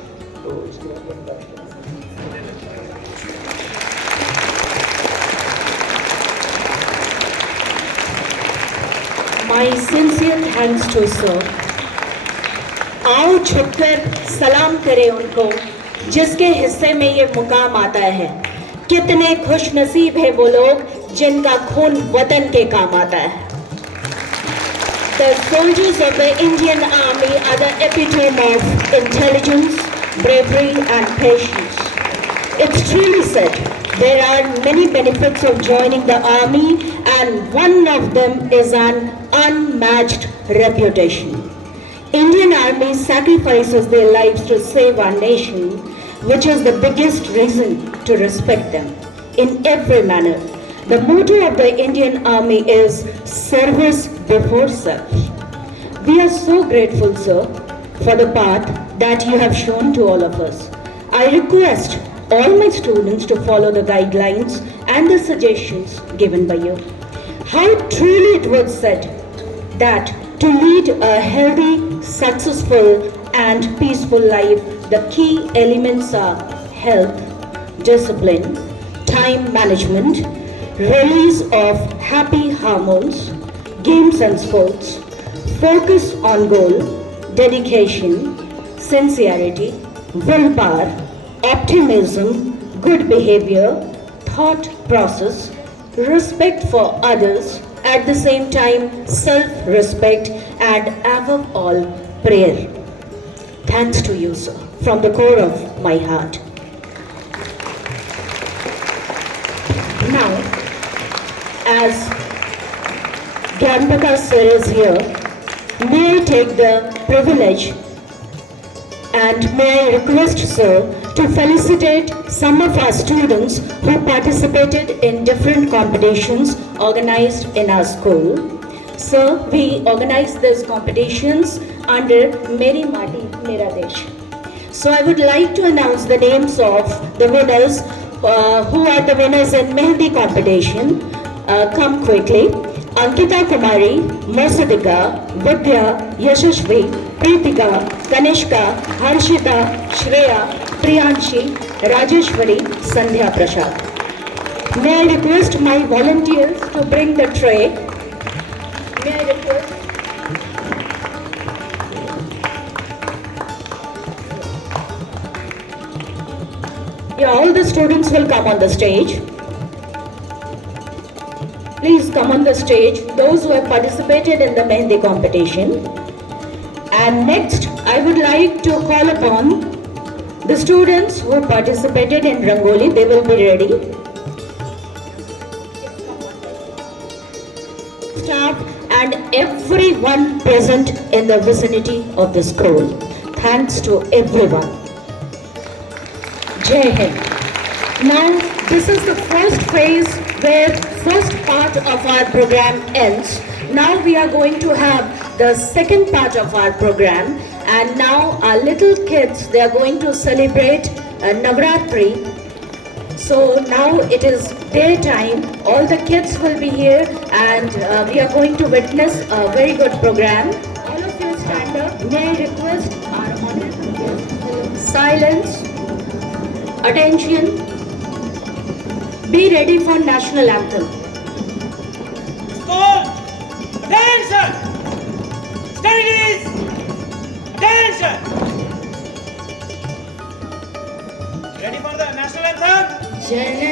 My sincere thanks to sir. आओ झुककर सलाम करें उनको जिसके हिस्से में ये मुकाम आता है. कितने खुश नसीब है वो लोग जिनका खून वतन के काम आता है. The soldiers of the Indian Army are the epitome of intelligence, bravery and patience. It's truly said there are many benefits of joining the army and one of them is an unmatched reputation. Indian Army sacrifices their lives to save our nation, which is the biggest reason to respect them in every manner. The motto of the Indian Army is service before self. We are so grateful, sir, for the path that you have shown to all of us. I request all my students to follow the guidelines and the suggestions given by you. How truly it was said that to lead a healthy, successful and peaceful life, the key elements are health, discipline, time management, release of happy hormones, games and sports, focus on goal, dedication, sincerity, willpower, optimism, good behavior, thought process, respect for others, at the same time self-respect and above all prayer. Thanks to you, sir, from the core of my heart. Now, as Gyanpaka sir is here, may I take the privilege and may I request sir to felicitate some of our students who participated in different competitions organized in our school. Sir, we organized these competitions under Meri Mati Mera Desh. So I would like to announce the names of the winners who are the winners in Mehndi competition. Come quickly. Ankita Kumari, Mosadika, Vidya, Yashashvi, Pritika, Kanishka, Harshita, Shreya, Priyanshi, Rajeshwari, Sandhya Prasad. May I request my volunteers to bring the tray. May I request? Yeah, all the students will come on the stage. please come on the stage, those who have participated in the Mehndi competition. And next, I would like to call upon the students who participated in Rangoli. They will be ready. Staff and everyone present in the vicinity of the school. Thanks to everyone. Jai Hind. Now, this is the first phase where first part of our program ends. Now we are going to have the second part of our program, and now our little kids, they are going to celebrate Navratri. So now it is daytime, all the kids will be here, and we are going to witness a very good program. All of you stand up. May I request our honorable guests, silence, attention, be ready for national anthem. School, attention! Studies, attention! Ready for the national anthem? Jana